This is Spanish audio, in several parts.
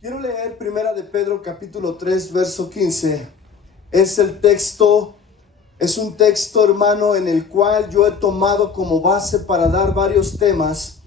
Quiero leer Primera de Pedro capítulo 3 verso 15. Es un texto, hermano, en el cual yo he tomado como base para dar varios temas.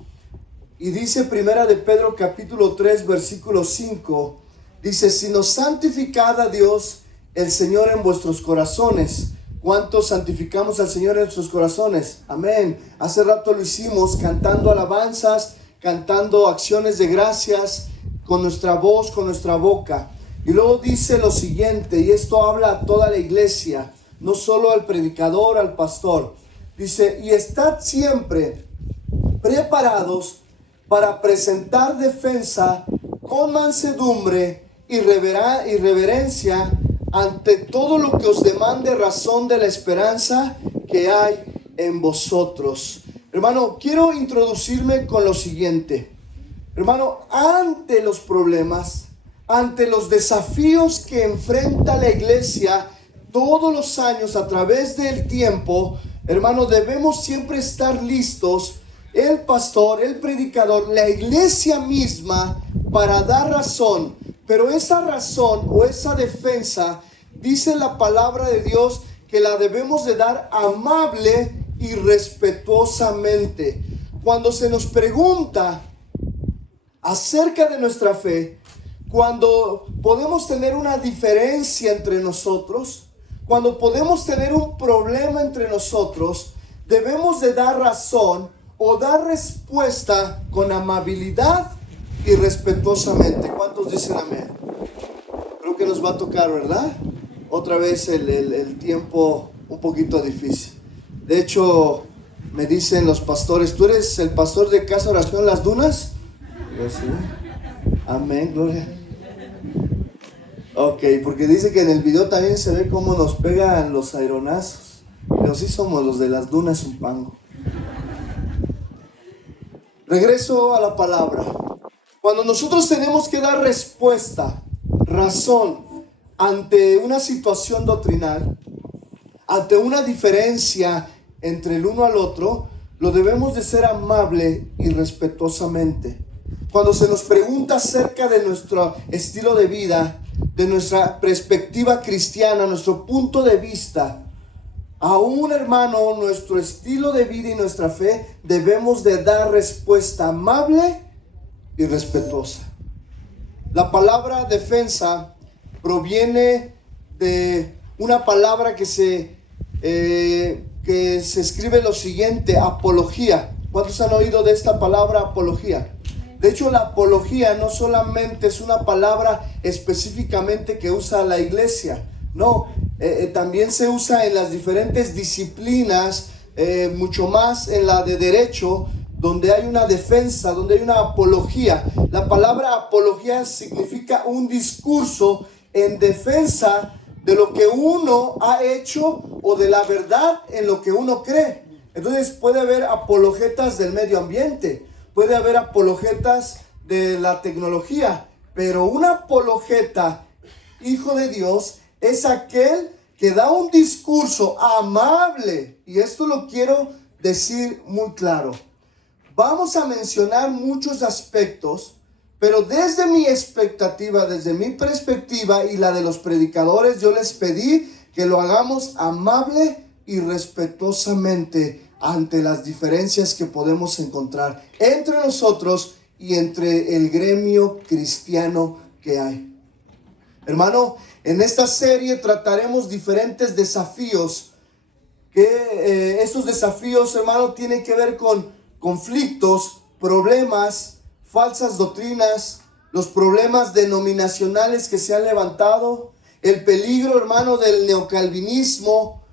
Y dice Primera de Pedro capítulo 3 versículo 5. Dice: sino santificad a Dios el Señor en vuestros corazones. ¿Cuántos santificamos al Señor en nuestros corazones? Amén. Hace rato lo hicimos cantando alabanzas, cantando acciones de gracias, con nuestra voz, con nuestra boca. Y luego dice lo siguiente, y esto habla a toda la iglesia, no solo al predicador, al pastor. Dice: y estad siempre preparados para presentar defensa con mansedumbre y reverencia ante todo lo que os demande razón de la esperanza que hay en vosotros. Hermano, quiero introducirme con lo siguiente. Hermano, ante los problemas, ante los desafíos que enfrenta la iglesia todos los años a través del tiempo, hermano, debemos siempre estar listos, el pastor, el predicador, la iglesia misma, para dar razón. Pero esa razón o esa defensa, dice la palabra de Dios, que la debemos de dar amable y respetuosamente. Cuando se nos pregunta acerca de nuestra fe, cuando podemos tener una diferencia entre nosotros, cuando podemos tener un problema entre nosotros, debemos de dar razón o dar respuesta con amabilidad y respetuosamente. ¿Cuántos dicen amén? Creo que nos va a tocar, ¿verdad? Otra vez el tiempo un poquito difícil. De hecho, me dicen los pastores: ¿tú eres el pastor de Casa Oración Las Dunas? Yo sí. Amén, gloria. Ok, porque dice que en el video también se ve cómo nos pegan los aeronazos. Pero sí somos los de Las Dunas Zumpango. Regreso a la palabra. Cuando nosotros tenemos que dar respuesta, razón, ante una situación doctrinal, ante una diferencia entre el uno al otro, lo debemos de ser amable y respetuosamente. Cuando se nos pregunta acerca de nuestro estilo de vida, de nuestra perspectiva cristiana, nuestro punto de vista, aún, hermano, nuestro estilo de vida y nuestra fe, debemos de dar respuesta amable y respetuosa. La palabra defensa proviene de una palabra que se escribe lo siguiente: apología. ¿Cuántos han oído de esta palabra apología? De hecho, la apología no solamente es una palabra específicamente que usa la iglesia, no, también se usa en las diferentes disciplinas, mucho más en la de derecho, donde hay una defensa, donde hay una apología. La palabra apología significa un discurso en defensa de lo que uno ha hecho o de la verdad en lo que uno cree. Entonces puede haber apologetas del medio ambiente, puede haber apologetas de la tecnología, pero un apologeta, hijo de Dios, es aquel que da un discurso amable. Y esto lo quiero decir muy claro. Vamos a mencionar muchos aspectos, pero desde mi expectativa, desde mi perspectiva y la de los predicadores, yo les pedí que lo hagamos amable y respetuosamente ante las diferencias que podemos encontrar entre nosotros y entre el gremio cristiano que hay. Hermano, en esta serie trataremos diferentes desafíos, que estos desafíos, hermano, tienen que ver con conflictos, problemas, falsas doctrinas, los problemas denominacionales que se han levantado, el peligro, hermano, del neocalvinismo,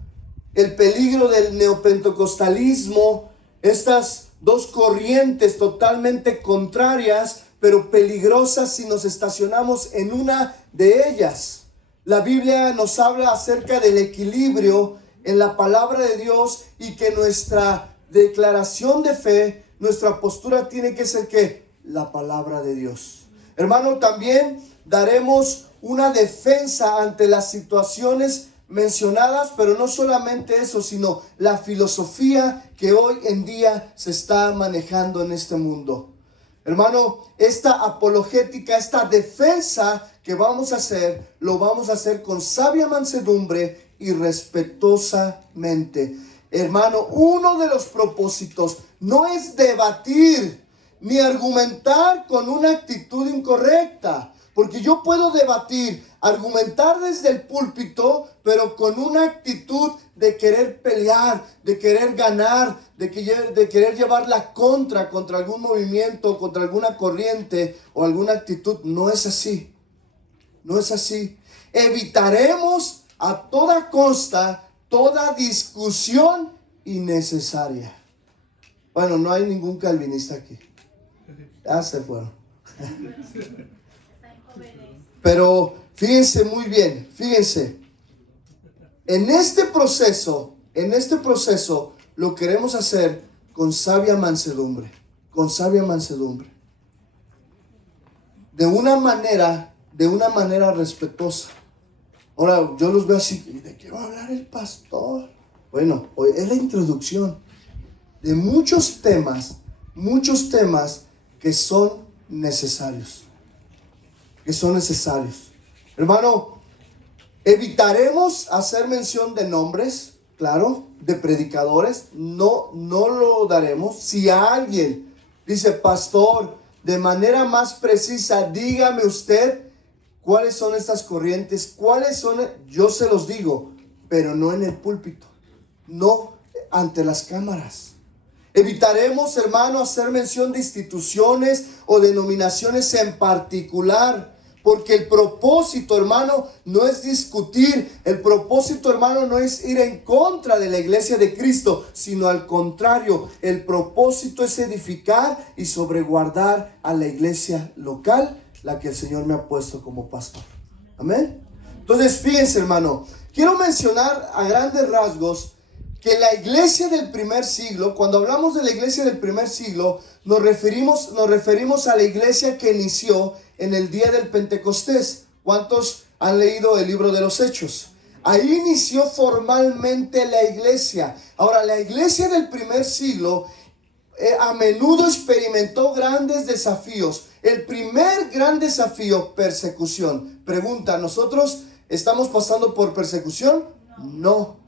el peligro del neopentecostalismo, estas dos corrientes totalmente contrarias, pero peligrosas si nos estacionamos en una de ellas. La Biblia nos habla acerca del equilibrio en la palabra de Dios, y que nuestra declaración de fe, nuestra postura tiene que ser ¿qué? La palabra de Dios. Hermano, también daremos una defensa ante las situaciones mencionadas, pero no solamente eso, sino la filosofía que hoy en día se está manejando en este mundo. Hermano, esta apologética, esta defensa que vamos a hacer, lo vamos a hacer con sabia mansedumbre y respetuosamente. Hermano, uno de los propósitos no es debatir ni argumentar con una actitud incorrecta. Porque yo puedo debatir, argumentar desde el púlpito, pero con una actitud de querer pelear, de querer ganar, de querer llevar la contra algún movimiento, contra alguna corriente o alguna actitud. No es así. No es así. Evitaremos a toda costa toda discusión innecesaria. Bueno, no hay ningún calvinista aquí. Ya se fueron. Pero fíjense muy bien, fíjense. En este proceso lo queremos hacer con sabia mansedumbre. Con sabia mansedumbre. De una manera respetuosa. Ahora, yo los veo así, ¿de qué va a hablar el pastor? Bueno, hoy es la introducción de muchos temas que son necesarios. Hermano, evitaremos hacer mención de nombres, claro, de predicadores, no lo daremos. Si alguien dice, pastor, de manera más precisa, dígame usted cuáles son estas corrientes, yo se los digo, pero no en el púlpito, no ante las cámaras. Evitaremos, hermano, hacer mención de instituciones o denominaciones en particular, porque el propósito, hermano, no es discutir, el propósito, hermano, no es ir en contra de la iglesia de Cristo, sino al contrario, el propósito es edificar y sobreguardar a la iglesia local, la que el Señor me ha puesto como pastor. Amén. Entonces, fíjense, hermano, quiero mencionar a grandes rasgos que la iglesia del primer siglo, cuando hablamos de la iglesia del primer siglo, nos referimos a la iglesia que inició en el día del Pentecostés. ¿Cuántos han leído el libro de los Hechos? Ahí inició formalmente la iglesia. Ahora, la iglesia del primer siglo a menudo experimentó grandes desafíos. El primer gran desafío, persecución. Pregunta, ¿nosotros estamos pasando por persecución? No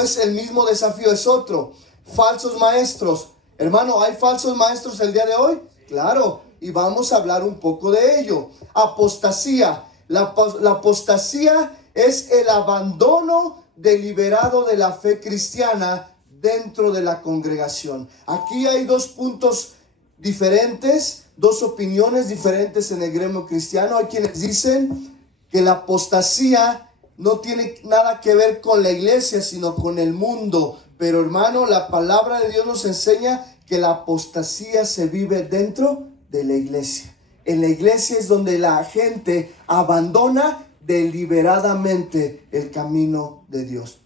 es el mismo desafío, es otro. Falsos maestros. Hermano, ¿hay falsos maestros el día de hoy? Claro, y vamos a hablar un poco de ello. Apostasía. La apostasía es el abandono deliberado de la fe cristiana dentro de la congregación. Aquí hay dos puntos diferentes, dos opiniones diferentes en el gremio cristiano. Hay quienes dicen que la apostasía no tiene nada que ver con la iglesia, sino con el mundo. Pero, hermano, la palabra de Dios nos enseña que la apostasía se vive dentro de la iglesia. En la iglesia es donde la gente abandona deliberadamente el camino de Dios.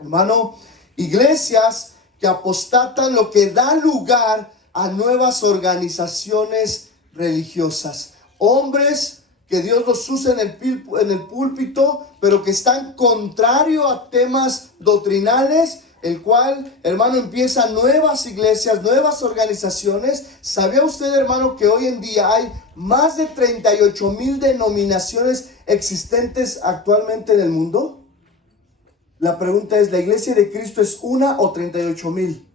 Hermano, iglesias que apostatan, lo que da lugar a nuevas organizaciones religiosas. Hombres que Dios los usa en el púlpito, pero que están contrario a temas doctrinales, el cual, hermano, empiezan nuevas iglesias, nuevas organizaciones. ¿Sabía usted, hermano, que hoy en día hay más de 38,000 denominaciones existentes actualmente en el mundo? La pregunta es, ¿la iglesia de Cristo es una o 38,000?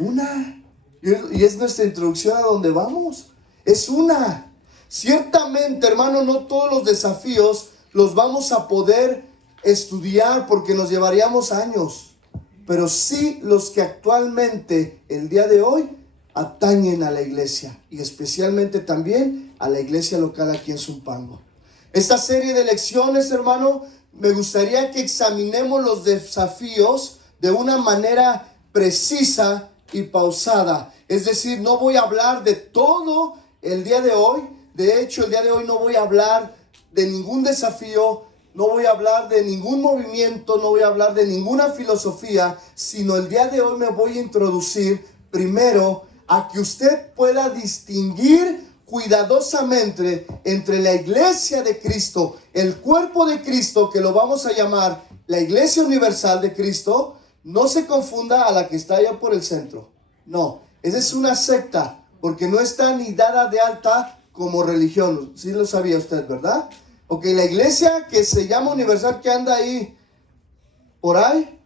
Una. Y es nuestra introducción a donde vamos. Es una. Ciertamente, hermano, no todos los desafíos los vamos a poder estudiar porque nos llevaríamos años, pero sí los que actualmente, el día de hoy, atañen a la iglesia y especialmente también a la iglesia local aquí en Zumpango. Esta serie de lecciones, hermano, me gustaría que examinemos los desafíos de una manera precisa y pausada. Es decir, no voy a hablar de todo el día de hoy. De hecho, el día de hoy no voy a hablar de ningún desafío, no voy a hablar de ningún movimiento, no voy a hablar de ninguna filosofía, sino el día de hoy me voy a introducir primero a que usted pueda distinguir cuidadosamente entre la iglesia de Cristo, el cuerpo de Cristo, que lo vamos a llamar la iglesia universal de Cristo. No se confunda a la que está allá por el centro. No, esa es una secta. porque no está ni dada de alta como religión. Sí lo sabía usted, ¿verdad? Ok, la iglesia que se llama universal, que anda ahí por ahí,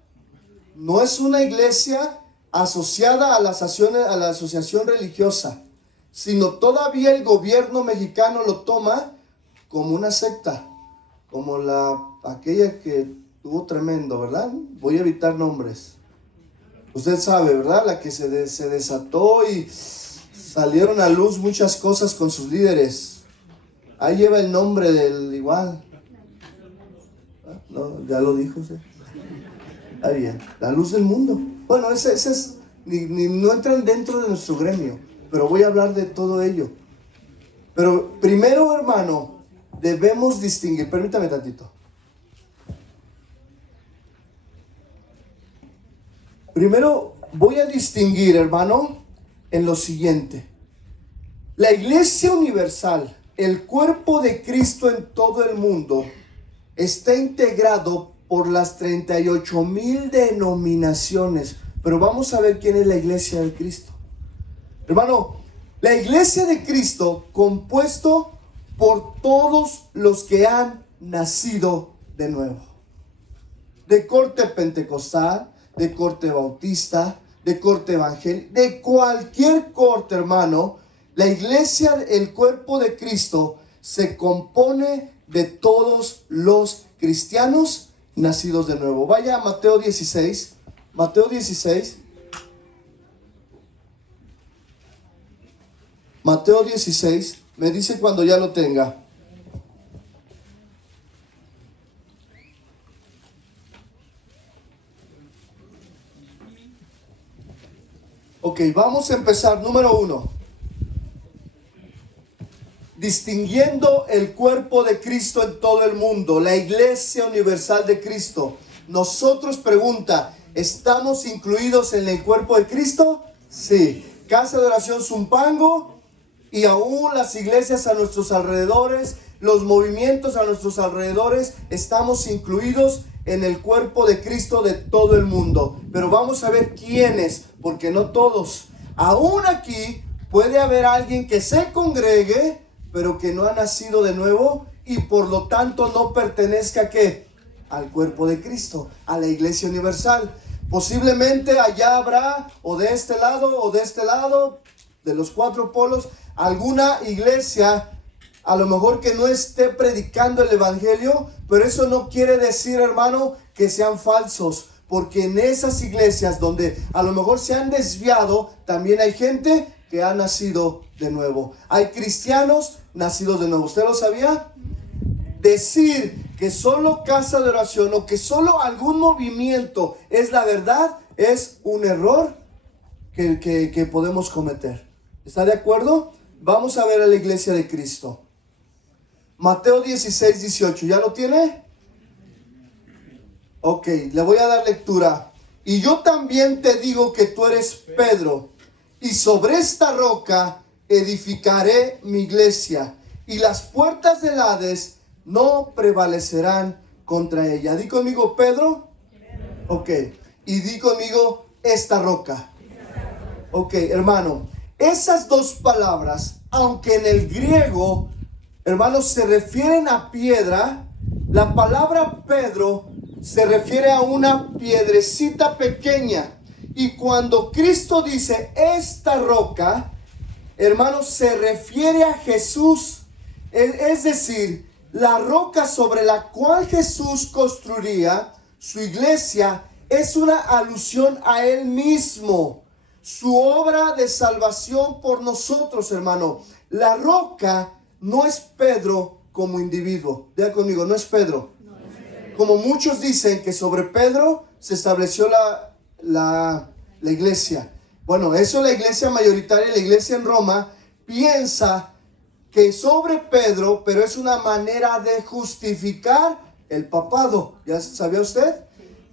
no es una iglesia asociada a la asociación religiosa, sino todavía el gobierno mexicano lo toma como una secta, como aquella que tuvo tremendo, ¿verdad? Voy a evitar nombres. Usted sabe, ¿verdad? La que se desató y salieron a luz muchas cosas con sus líderes. Ahí lleva el nombre del igual. No, ya lo dijo usted. Está bien. La luz del mundo. Bueno, ese es, no entran dentro de nuestro gremio, pero voy a hablar de todo ello. Pero primero, hermano, debemos distinguir. Permítame tantito. Primero voy a distinguir, hermano, en lo siguiente. La iglesia universal, el cuerpo de Cristo en todo el mundo, está integrado por las 38,000 denominaciones. Pero vamos a ver quién es la iglesia de Cristo. Hermano, la iglesia de Cristo, compuesto por todos los que han nacido de nuevo. De corte pentecostal, de corte bautista, de corte evangélico, de cualquier corte, hermano. La iglesia, el cuerpo de Cristo, se compone de todos los cristianos nacidos de nuevo. Vaya a Mateo 16. Mateo 16. Mateo 16. Me dice cuando ya lo tenga. Ok, vamos a empezar. Número 1. Distinguiendo el cuerpo de Cristo en todo el mundo, la iglesia universal de Cristo. Nosotros, pregunta, ¿estamos incluidos en el cuerpo de Cristo? Sí. Casa de Oración Zumpango y aún las iglesias a nuestros alrededores, los movimientos a nuestros alrededores, estamos incluidos en el cuerpo de Cristo de todo el mundo. Pero vamos a ver quiénes, porque no todos. Aún aquí puede haber alguien que se congregue, pero que no ha nacido de nuevo y por lo tanto no pertenezca ¿a qué? Al cuerpo de Cristo, a la iglesia universal. Posiblemente allá habrá, o de este lado, de los 4 polos, alguna iglesia, a lo mejor que no esté predicando el evangelio, pero eso no quiere decir, hermano, que sean falsos. Porque en esas iglesias donde a lo mejor se han desviado, también hay gente que ha nacido de nuevo. Hay cristianos nacidos de nuevo. ¿Usted lo sabía? Decir que solo casa de oración o que solo algún movimiento es la verdad es un error que podemos cometer. ¿Está de acuerdo? Vamos a ver a la iglesia de Cristo. Mateo 16, 18. ¿Ya lo tiene? Ok, le voy a dar lectura. Y yo también te digo que tú eres Pedro, y sobre esta roca edificaré mi iglesia, y las puertas del Hades no prevalecerán contra ella. Di conmigo, Pedro. Ok, y di conmigo, esta roca. Ok, hermano, esas dos palabras, aunque en el griego, hermanos, se refieren a piedra, la palabra Pedro se refiere a una piedrecita pequeña. Y cuando Cristo dice esta roca, hermanos, se refiere a Jesús. Es decir, la roca sobre la cual Jesús construiría su iglesia es una alusión a Él mismo. Su obra de salvación por nosotros, hermano. La roca no es Pedro como individuo. Diga conmigo, no es Pedro. Como muchos dicen que sobre Pedro se estableció la iglesia. Bueno, eso la iglesia mayoritaria, la iglesia en Roma, piensa que sobre Pedro, pero es una manera de justificar el papado. ¿Ya sabía usted?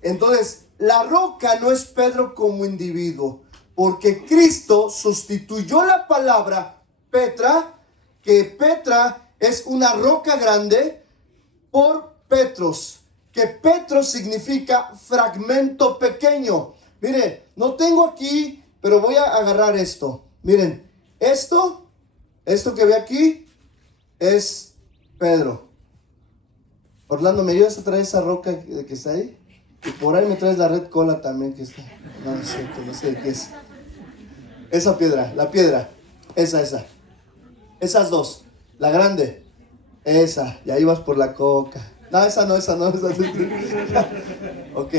Entonces, la roca no es Pedro como individuo, porque Cristo sustituyó la palabra Petra, que Petra es una roca grande, por Petros, que Petros significa fragmento pequeño. Mire, no tengo aquí, pero voy a agarrar esto. Miren, Esto que ve aquí es Pedro. Orlando, ¿me ayudas a traer esa roca que está ahí? Y por ahí me traes la red cola también que está. No, no es cierto, no sé de qué es. Esa piedra, la piedra. Esa. Esas dos. La grande. Esa. Y ahí vas por la coca. No, esa no. Ok,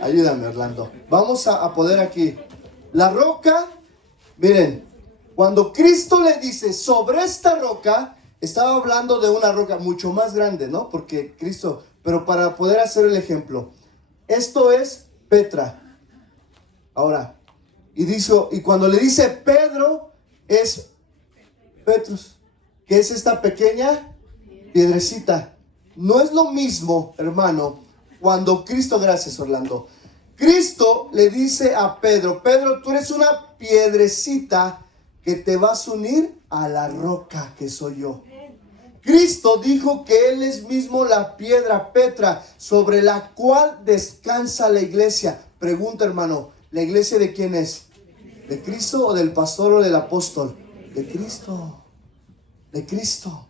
ayúdame, Orlando. Vamos a poner aquí. La roca, miren, cuando Cristo le dice sobre esta roca, estaba hablando de una roca mucho más grande, ¿no? Porque Cristo, pero para poder hacer el ejemplo, esto es Petra. Ahora, y cuando le dice Pedro, es Petrus, que es esta pequeña piedrecita. No es lo mismo, hermano, cuando Cristo, gracias Orlando, Cristo le dice a Pedro, Pedro, tú eres una piedrecita que te vas a unir a la roca que soy yo. Cristo dijo que Él es mismo la piedra Petra sobre la cual descansa la iglesia. Pregunta, hermano, ¿la iglesia de quién es? ¿De Cristo o del pastor o del apóstol? De Cristo. De Cristo.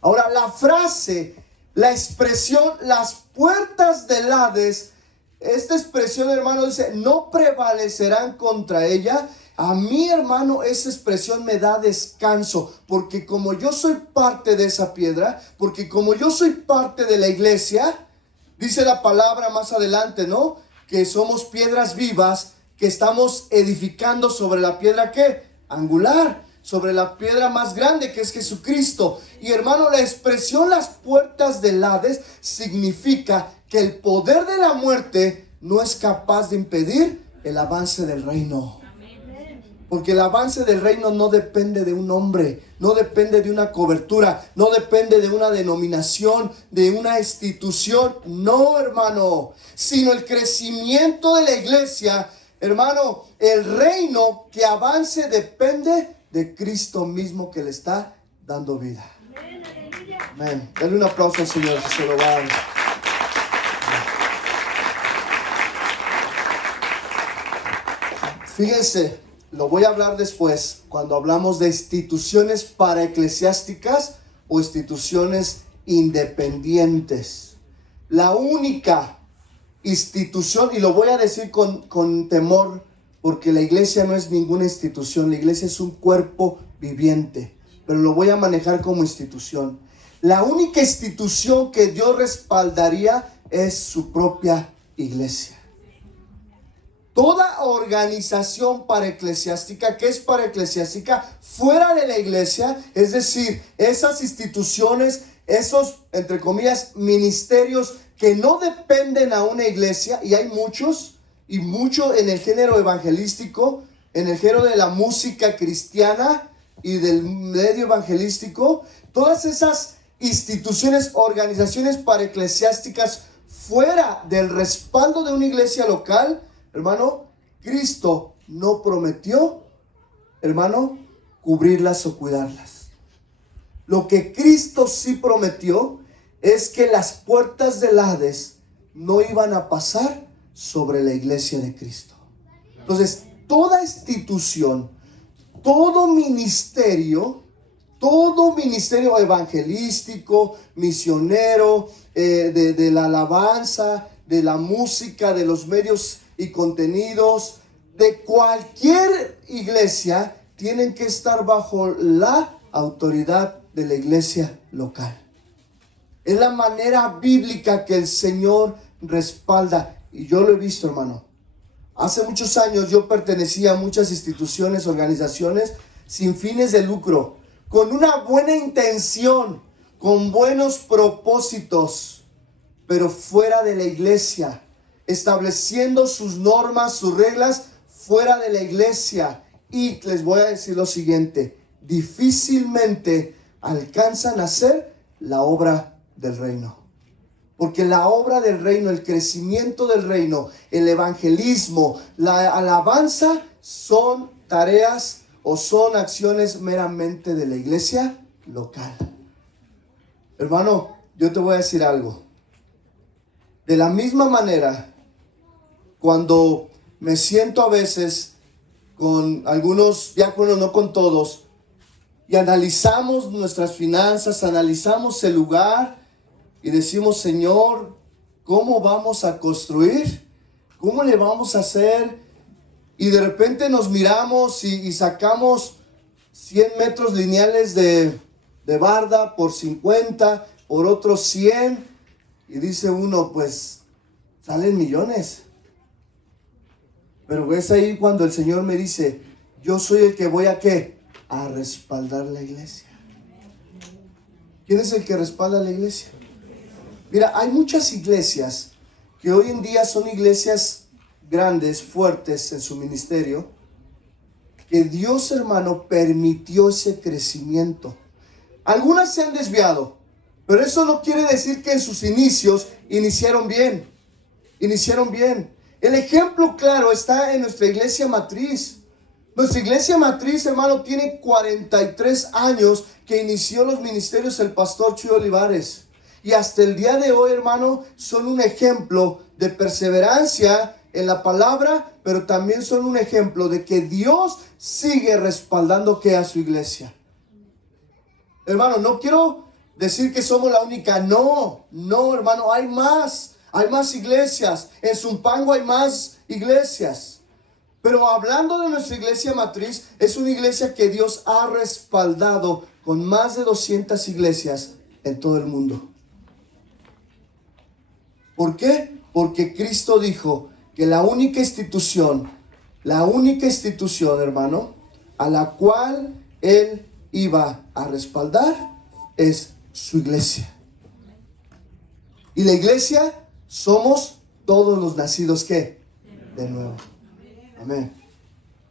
Ahora, la frase, la expresión, las puertas del Hades, esta expresión, hermano, dice, no prevalecerán contra ella. A mí, hermano, esa expresión me da descanso, porque como yo soy parte de esa piedra, porque como yo soy parte de la iglesia, dice la palabra más adelante, ¿no? Que somos piedras vivas, que estamos edificando sobre la piedra, ¿qué? Angular, sobre la piedra más grande, que es Jesucristo. Y hermano, la expresión las puertas del Hades significa que el poder de la muerte no es capaz de impedir el avance del reino. Porque el avance del reino no depende de un hombre, no depende de una cobertura, no depende de una denominación, de una institución. No, hermano, sino el crecimiento de la iglesia. Hermano, el reino que avance depende de Cristo mismo que le está dando vida. Amén. Dale un aplauso al Señor si se lo va a dar. Fíjense, lo voy a hablar después cuando hablamos de instituciones paraeclesiásticas o instituciones independientes. La única institución, y lo voy a decir con temor, porque la iglesia no es ninguna institución, la iglesia es un cuerpo viviente, pero lo voy a manejar como institución. La única institución que Dios respaldaría es su propia iglesia. Toda organización paraeclesiástica, ¿qué es paraeclesiástica? Fuera de la iglesia, es decir, esas instituciones, esos, entre comillas, ministerios que no dependen a una iglesia, y hay muchos, y mucho en el género evangelístico, en el género de la música cristiana y del medio evangelístico, todas esas instituciones, organizaciones paraeclesiásticas fuera del respaldo de una iglesia local, hermano, Cristo no prometió, hermano, cubrirlas o cuidarlas. Lo que Cristo sí prometió es que las puertas del Hades no iban a pasar sobre la iglesia de Cristo. Entonces, toda institución, todo ministerio evangelístico, misionero, de la alabanza, de la música, de los medios y contenidos, de cualquier iglesia, tienen que estar bajo la autoridad de la iglesia local. Es la manera bíblica que el Señor respalda. Y yo lo he visto, hermano. Hace muchos años yo pertenecía a muchas instituciones, organizaciones sin fines de lucro, con una buena intención, con buenos propósitos, pero fuera de la iglesia, estableciendo sus normas, sus reglas fuera de la iglesia. Y les voy a decir lo siguiente: difícilmente alcanzan a hacer la obra del reino. Porque la obra del reino, el crecimiento del reino, el evangelismo, la alabanza son tareas o son acciones meramente de la iglesia local. Hermano, yo te voy a decir algo. De la misma manera, cuando me siento a veces con algunos diáconos, no con todos, y analizamos nuestras finanzas, analizamos el lugar y decimos, Señor, ¿cómo vamos a construir? ¿Cómo le vamos a hacer? Y de repente nos miramos y sacamos 100 metros lineales de barda por 50, por otros 100, y dice uno, pues salen millones. Pero es ahí cuando el Señor me dice, yo soy el que voy a ¿qué? A respaldar la iglesia. ¿Quién es el que respalda la iglesia? Mira, hay muchas iglesias que hoy en día son iglesias grandes, fuertes en su ministerio, que Dios, hermano, permitió ese crecimiento. Algunas se han desviado, pero eso no quiere decir que en sus inicios iniciaron bien. El ejemplo claro está en nuestra iglesia matriz. Nuestra iglesia matriz, hermano, tiene 43 años que inició los ministerios el pastor Chuy Olivares. Y hasta el día de hoy, hermano, son un ejemplo de perseverancia en la palabra, pero también son un ejemplo de que Dios sigue respaldando ¿qué? A su iglesia. Hermano, no quiero decir que somos la única. No, hermano, hay más iglesias. En Zumpango hay más iglesias. Pero hablando de nuestra iglesia matriz, es una iglesia que Dios ha respaldado con más de 200 iglesias en todo el mundo. ¿Por qué? Porque Cristo dijo que la única institución, hermano, a la cual Él iba a respaldar es su iglesia. Y la iglesia somos todos los nacidos ¿qué? De nuevo. Amén.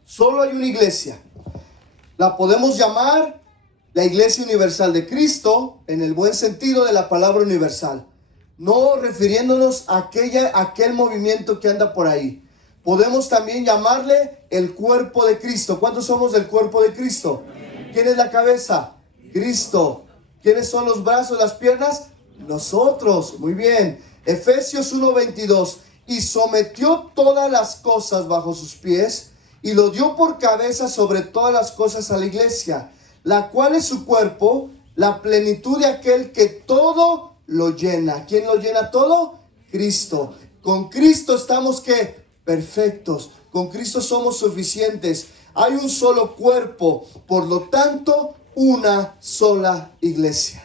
Solo hay una iglesia. La podemos llamar la Iglesia Universal de Cristo en el buen sentido de la palabra universal. No refiriéndonos a aquel movimiento que anda por ahí. Podemos también llamarle el cuerpo de Cristo. ¿Cuántos somos del cuerpo de Cristo? ¿Quién es la cabeza? Cristo. ¿Quiénes son los brazos, las piernas? Nosotros. Muy bien. Efesios 1:22. Y sometió todas las cosas bajo sus pies y lo dio por cabeza sobre todas las cosas a la iglesia, la cual es su cuerpo, la plenitud de aquel que todo lo llena. ¿Quién lo llena todo? Cristo. Con Cristo estamos ¿qué? Perfectos. Con Cristo somos suficientes. Hay un solo cuerpo, por lo tanto, una sola iglesia.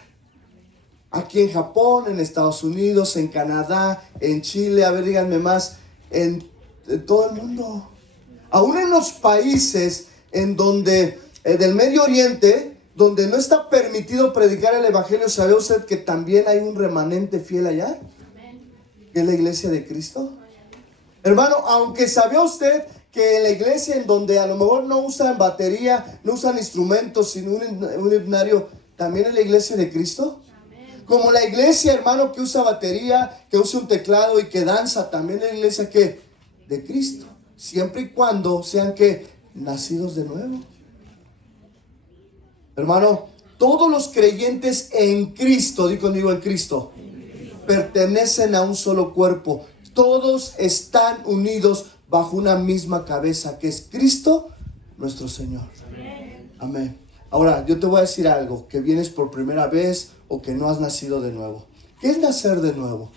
Aquí en Japón, en Estados Unidos, en Canadá, en Chile, a ver, díganme más, en todo el mundo. Aún en los países en donde, del Medio Oriente, donde no está permitido predicar el evangelio, ¿sabe usted que también hay un remanente fiel allá? ¿Que es la iglesia de Cristo? Hermano, aunque sabía usted que en la iglesia en donde a lo mejor no usan batería, no usan instrumentos, sino un himnario, ¿también es la iglesia de Cristo? Como la iglesia, hermano, que usa batería, que usa un teclado y que danza, también es la iglesia ¿qué? De Cristo. Siempre y cuando sean ¿qué? Nacidos de nuevo. Hermano, todos los creyentes en Cristo, di conmigo en Cristo, pertenecen a un solo cuerpo. Todos están unidos bajo una misma cabeza, que es Cristo, nuestro Señor. Amén. Ahora, yo te voy a decir algo, que vienes por primera vez o que no has nacido de nuevo. ¿Qué es nacer de nuevo?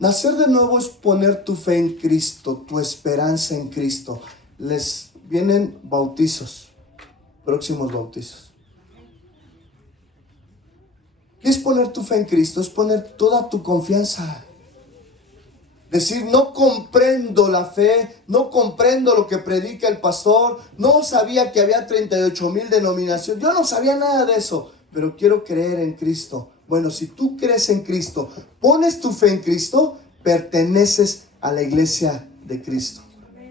Nacer de nuevo es poner tu fe en Cristo, tu esperanza en Cristo. Les vienen bautizos, próximos bautizos. ¿Qué es poner tu fe en Cristo? Es poner toda tu confianza. Decir, no comprendo la fe, no comprendo lo que predica el pastor, no sabía que había 38,000 denominaciones, yo no sabía nada de eso, pero quiero creer en Cristo. Bueno, si tú crees en Cristo, pones tu fe en Cristo, perteneces a la iglesia de Cristo.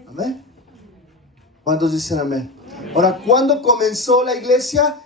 Amén. ¿Cuántos dicen amén? Ahora, ¿cuándo comenzó la iglesia?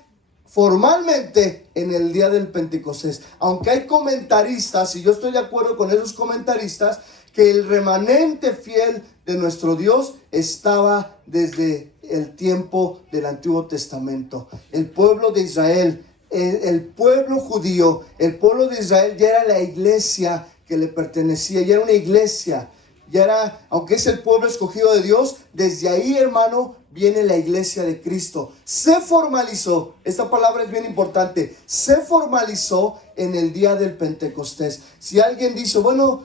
Formalmente en el día del Pentecostés. Aunque hay comentaristas, y yo estoy de acuerdo con esos comentaristas, que el remanente fiel de nuestro Dios estaba desde el tiempo del Antiguo Testamento. El pueblo de Israel, el pueblo judío, el pueblo de Israel ya era la iglesia que le pertenecía, ya era una iglesia, ya era, aunque es el pueblo escogido de Dios, desde ahí, hermano, viene la iglesia de Cristo. Se formalizó, esta palabra es bien importante, se formalizó en el día del Pentecostés. Si alguien dice, bueno,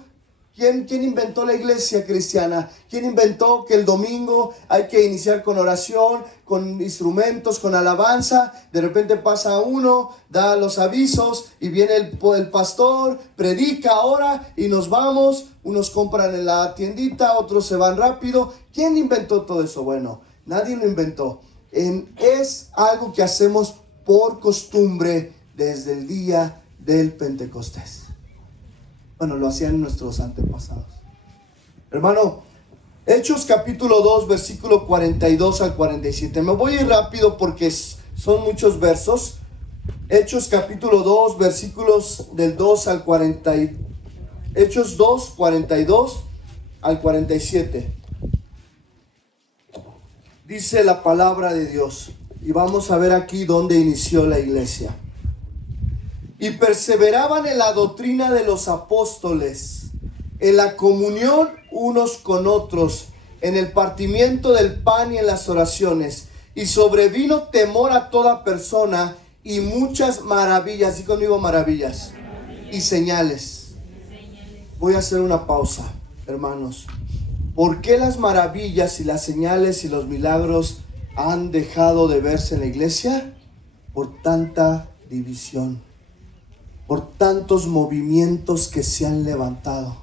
¿quién inventó la iglesia cristiana? ¿Quién inventó que el domingo hay que iniciar con oración, con instrumentos, con alabanza? De repente pasa uno, da los avisos y viene el pastor, predica ahora y nos vamos. Unos compran en la tiendita, otros se van rápido. ¿Quién inventó todo eso? Bueno, nadie lo inventó. Es algo que hacemos por costumbre desde el día del Pentecostés. Bueno, lo hacían nuestros antepasados. Hermano, Hechos capítulo 2, versículo 42 al 47. Me voy a ir rápido porque son muchos versos. Hechos capítulo 2, versículos del 2 al 40. Hechos 2, 42 al 47. Dice la palabra de Dios. Y vamos a ver aquí dónde inició la iglesia. Y perseveraban en la doctrina de los apóstoles, en la comunión unos con otros, en el partimiento del pan y en las oraciones. Y sobrevino temor a toda persona y muchas maravillas, y conmigo maravillas, y señales. Voy a hacer una pausa, hermanos. ¿Por qué las maravillas y las señales y los milagros han dejado de verse en la iglesia? Por tanta división. Por tantos movimientos que se han levantado.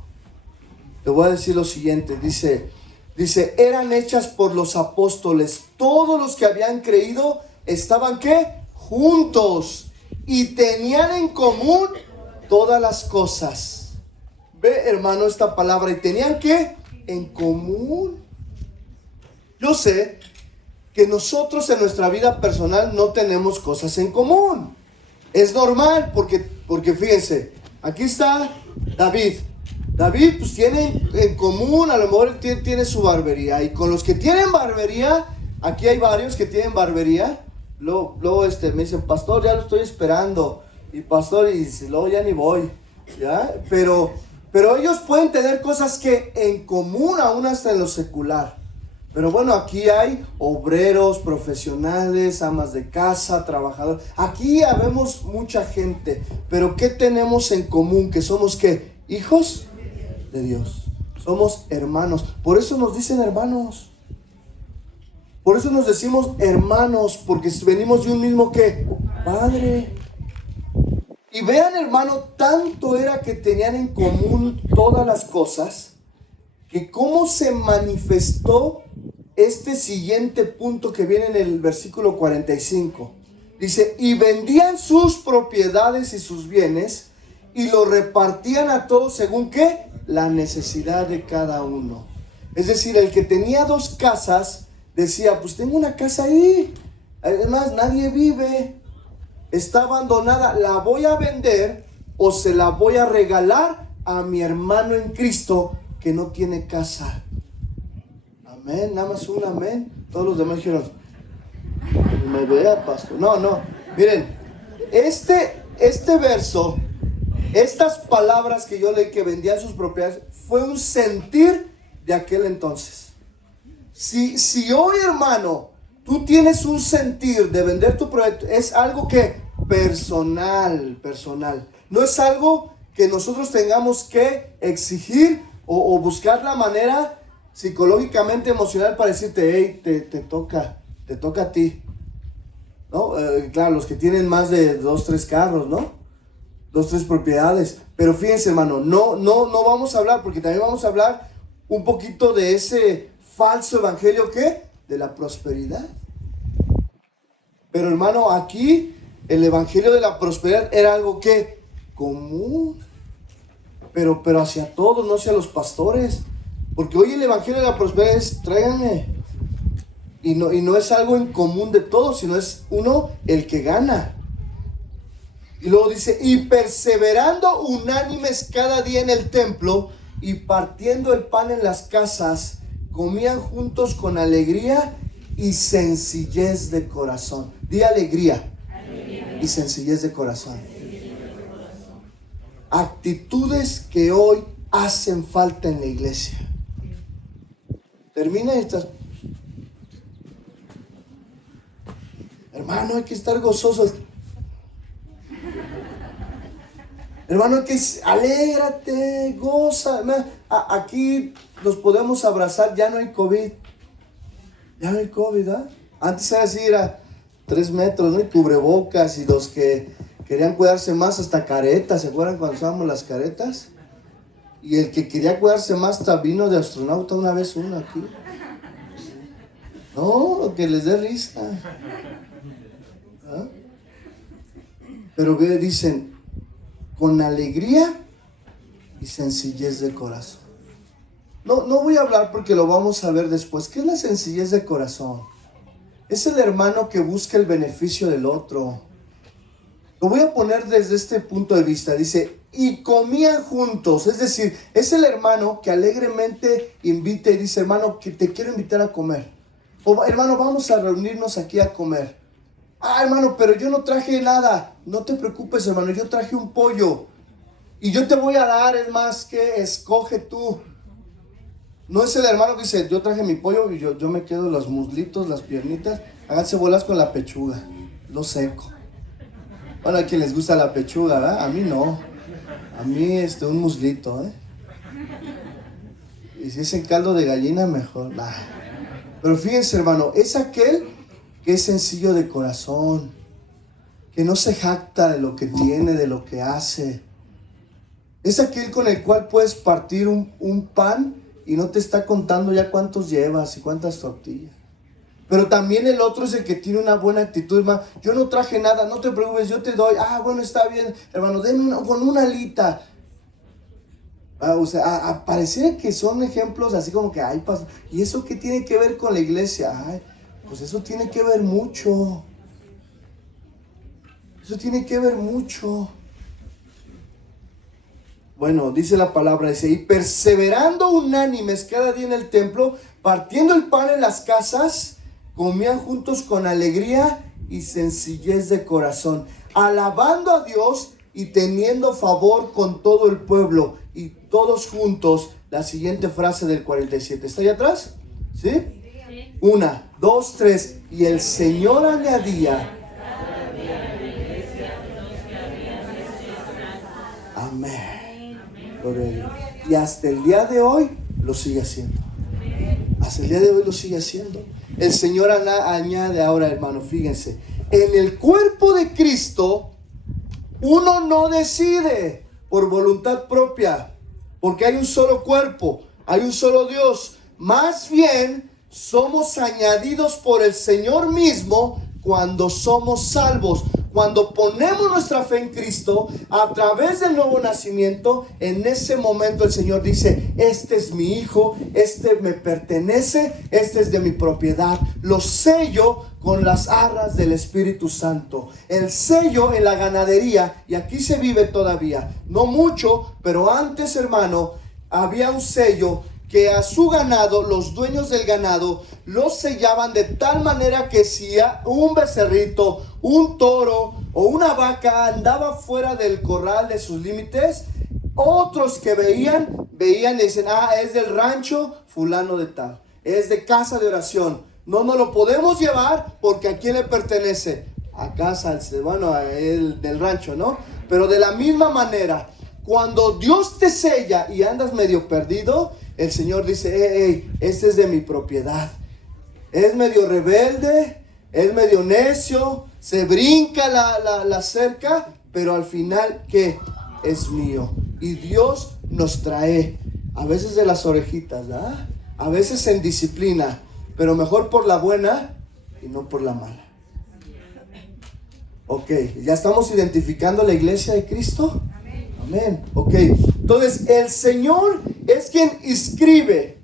Te voy a decir lo siguiente, dice, eran hechas por los apóstoles. Todos los que habían creído estaban, ¿qué? Juntos. Y tenían en común todas las cosas. Ve, hermano, esta palabra. ¿Y tenían qué? En común. Yo sé que nosotros en nuestra vida personal no tenemos cosas en común. Es normal porque fíjense, aquí está David. David pues tiene en común, a lo mejor tiene su barbería. Y con los que tienen barbería, aquí hay varios que tienen barbería. Luego me dicen, pastor, ya lo estoy esperando. Y pastor, y luego ya ni voy. ¿Ya? Pero ellos pueden tener cosas que en común, aún hasta en lo secular. Pero bueno, aquí hay obreros, profesionales, amas de casa, trabajadores. Aquí habemos mucha gente. Pero ¿qué tenemos en común? Que somos, ¿qué? Hijos de Dios. Somos hermanos. Por eso nos dicen hermanos. Por eso nos decimos hermanos. Porque venimos de un mismo, ¿qué? Padre. Y vean, hermano, tanto era que tenían en común todas las cosas, que cómo se manifestó este siguiente punto que viene en el versículo 45. Dice, y vendían sus propiedades y sus bienes, y lo repartían a todos según ¿qué? La necesidad de cada uno. Es decir, el que tenía 2 casas, decía, pues tengo una casa ahí, además nadie vive, está abandonada, la voy a vender o se la voy a regalar a mi hermano en Cristo que no tiene casa. Amén, nada más un amén. Todos los demás dijeron, me vea, pastor. No, miren, este verso, estas palabras que yo leí, que vendían sus propiedades, fue un sentir de aquel entonces. Si hoy, hermano, tú tienes un sentir de vender tu proyecto, es algo que personal. No es algo que nosotros tengamos que exigir o buscar la manera psicológicamente emocional para decirte, hey, te toca a ti, ¿no? Claro, los que tienen más de 2, 3 carros, ¿no? 2, 3 propiedades. Pero fíjense, hermano, no vamos a hablar, porque también vamos a hablar un poquito de ese falso evangelio, ¿qué? De la prosperidad. Pero, hermano, aquí el evangelio de la prosperidad era algo que común, pero hacia todos, no hacia los pastores. Porque hoy el evangelio de la prosperidad es, tráiganme. Y no es algo en común de todos, sino es uno el que gana. Y luego dice, y perseverando unánimes cada día en el templo, y partiendo el pan en las casas, comían juntos con alegría y sencillez de corazón. Di alegría y sencillez de corazón. Actitudes que hoy hacen falta en la iglesia. Termina estas. Hermano, hay que estar gozosos. Hermano, alégrate, goza. Aquí nos podemos abrazar, ya no hay COVID. Ya no hay COVID, ¿ah? Antes era así, era 3 metros, ¿no? Y cubrebocas, y los que querían cuidarse más, hasta caretas. ¿Se acuerdan cuando usábamos las caretas? Y el que quería cuidarse más, hasta vino de astronauta una vez uno aquí. No, que les dé risa. ¿Ah? Pero dicen, con alegría y sencillez de corazón. No voy a hablar porque lo vamos a ver después. ¿Qué es la sencillez de corazón? Es el hermano que busca el beneficio del otro. Lo voy a poner desde este punto de vista. Dice, y comían juntos. Es decir, es el hermano que alegremente invita y dice, hermano, que te quiero invitar a comer. O hermano, vamos a reunirnos aquí a comer. Ah, hermano, pero yo no traje nada. No te preocupes, hermano, yo traje un pollo. Y yo te voy a dar, es más, que escoge tú. No es el hermano que dice, yo traje mi pollo y yo me quedo los muslitos, las piernitas. Háganse bolas con la pechuga, lo seco. Bueno, a quien les gusta la pechuga, ¿verdad? A mí no. A mí un muslito, ¿eh? Y si es en caldo de gallina, mejor. Nah. Pero fíjense, hermano, es aquel que es sencillo de corazón, que no se jacta de lo que tiene, de lo que hace. Es aquel con el cual puedes partir un pan y no te está contando ya cuántos llevas y cuántas tortillas. Pero también el otro es el que tiene una buena actitud, hermano. Yo no traje nada, no te preocupes, yo te doy. Ah, bueno, está bien, hermano, denme con una alita. O sea, pareciera que son ejemplos así como que, ay, pastor, ¿y eso qué tiene que ver con la iglesia? Ay, pues eso tiene que ver mucho. Eso tiene que ver mucho. Bueno, dice la palabra, dice, y perseverando unánimes cada día en el templo, partiendo el pan en las casas, comían juntos con alegría y sencillez de corazón, alabando a Dios y teniendo favor con todo el pueblo. Y todos juntos, la siguiente frase del 47. ¿Está ahí atrás? ¿Sí? Sí. 1, 2, 3. Y el Señor añadía. Amén. Gloria a Dios. Y hasta el día de hoy lo sigue haciendo. Hasta el día de hoy lo sigue haciendo. El Señor añade ahora, hermano, fíjense. En el cuerpo de Cristo, uno no decide por voluntad propia, porque hay un solo cuerpo, hay un solo Dios. Más bien, somos añadidos por el Señor mismo cuando somos salvos. Cuando ponemos nuestra fe en Cristo, a través del nuevo nacimiento, en ese momento el Señor dice, este es mi hijo, este me pertenece, este es de mi propiedad. Lo sello con las arras del Espíritu Santo. El sello en la ganadería, y aquí se vive todavía, no mucho, pero antes, hermano, había un sello que a su ganado, los dueños del ganado, los sellaban de tal manera que si un becerrito, un toro o una vaca andaba fuera del corral de sus límites, otros que veían y dicen, es del rancho fulano de tal, es de casa de oración, no nos lo podemos llevar porque a quién le pertenece, a casa, bueno, a él del rancho, ¿no? Pero de la misma manera, cuando Dios te sella y andas medio perdido, el Señor dice, este es de mi propiedad. Es medio rebelde, es medio necio, se brinca la cerca, pero al final, ¿qué? Es mío. Y Dios nos trae, a veces de las orejitas, ¿verdad? A veces en disciplina, pero mejor por la buena y no por la mala. Ok, ¿ya estamos identificando la iglesia de Cristo? Amén. Ok, entonces el Señor es quien inscribe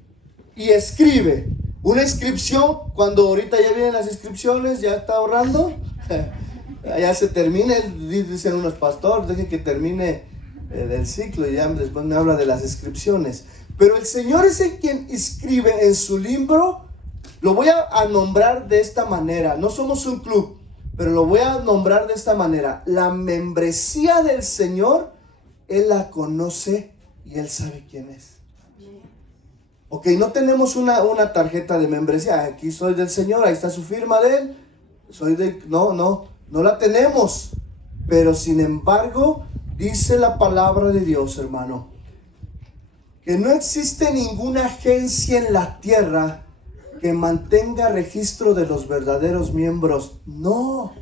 y escribe. Una inscripción, cuando ahorita ya vienen las inscripciones, ya está ahorrando, ya se termina, dicen unos pastores, dejen que termine el ciclo y ya después me habla de las inscripciones. Pero el Señor es el quien inscribe en su libro, lo voy a nombrar de esta manera, no somos un club, pero lo voy a nombrar de esta manera. La membresía del Señor, Él la conoce y Él sabe quién es. Ok, no tenemos una tarjeta de membresía. Aquí soy del Señor, ahí está su firma de Él. no la tenemos. Pero sin embargo, dice la palabra de Dios, hermano, que no existe ninguna agencia en la tierra que mantenga registro de los verdaderos miembros. No.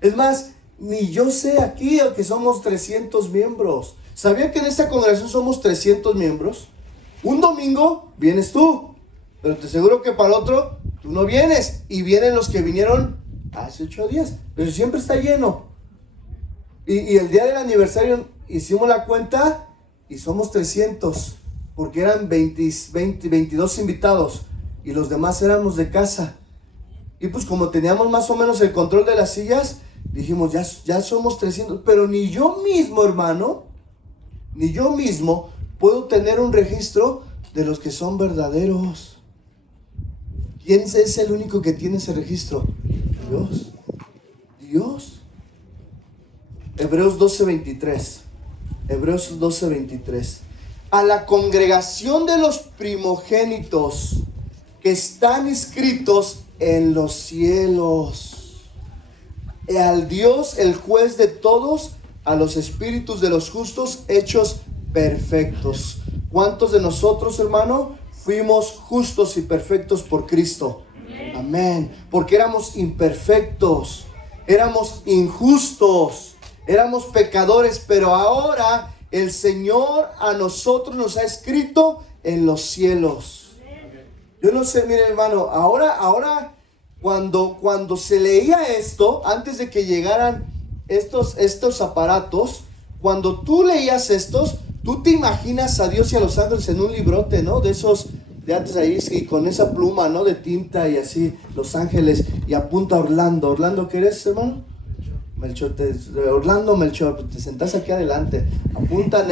Es más, ni yo sé aquí que somos 300 miembros. ¿Sabía que en esta congregación somos 300 miembros? Un domingo vienes tú, pero te aseguro que para el otro tú no vienes. Y vienen los que vinieron hace 8 días. Pero siempre está lleno. Y el día del aniversario hicimos la cuenta y somos 300. Porque eran 22 invitados. Y los demás éramos de casa. Y pues como teníamos más o menos el control de las sillas, dijimos, ya somos 300. Pero ni yo mismo, hermano, ni yo mismo puedo tener un registro de los que son verdaderos. ¿Quién es el único que tiene ese registro? Dios. Dios. Hebreos 12:23. Hebreos 12:23. A la congregación de los primogénitos que están inscritos en los cielos, al Dios, el juez de todos, a los espíritus de los justos hechos perfectos. ¿Cuántos de nosotros, hermano, fuimos justos y perfectos por Cristo? Amén. Porque éramos imperfectos, éramos injustos, éramos pecadores, pero ahora el Señor a nosotros nos ha escrito en los cielos. Yo no sé, mire, hermano, ahora cuando se leía esto, antes de que llegaran estos aparatos, cuando tú leías estos, tú te imaginas a Dios y a los ángeles en un librote, ¿no? De esos de antes ahí, y con esa pluma, ¿no? De tinta y así, los ángeles, y apunta a Orlando. ¿Orlando qué eres, hermano? Melchor, Orlando Melchor, te sentás aquí adelante. Apunta a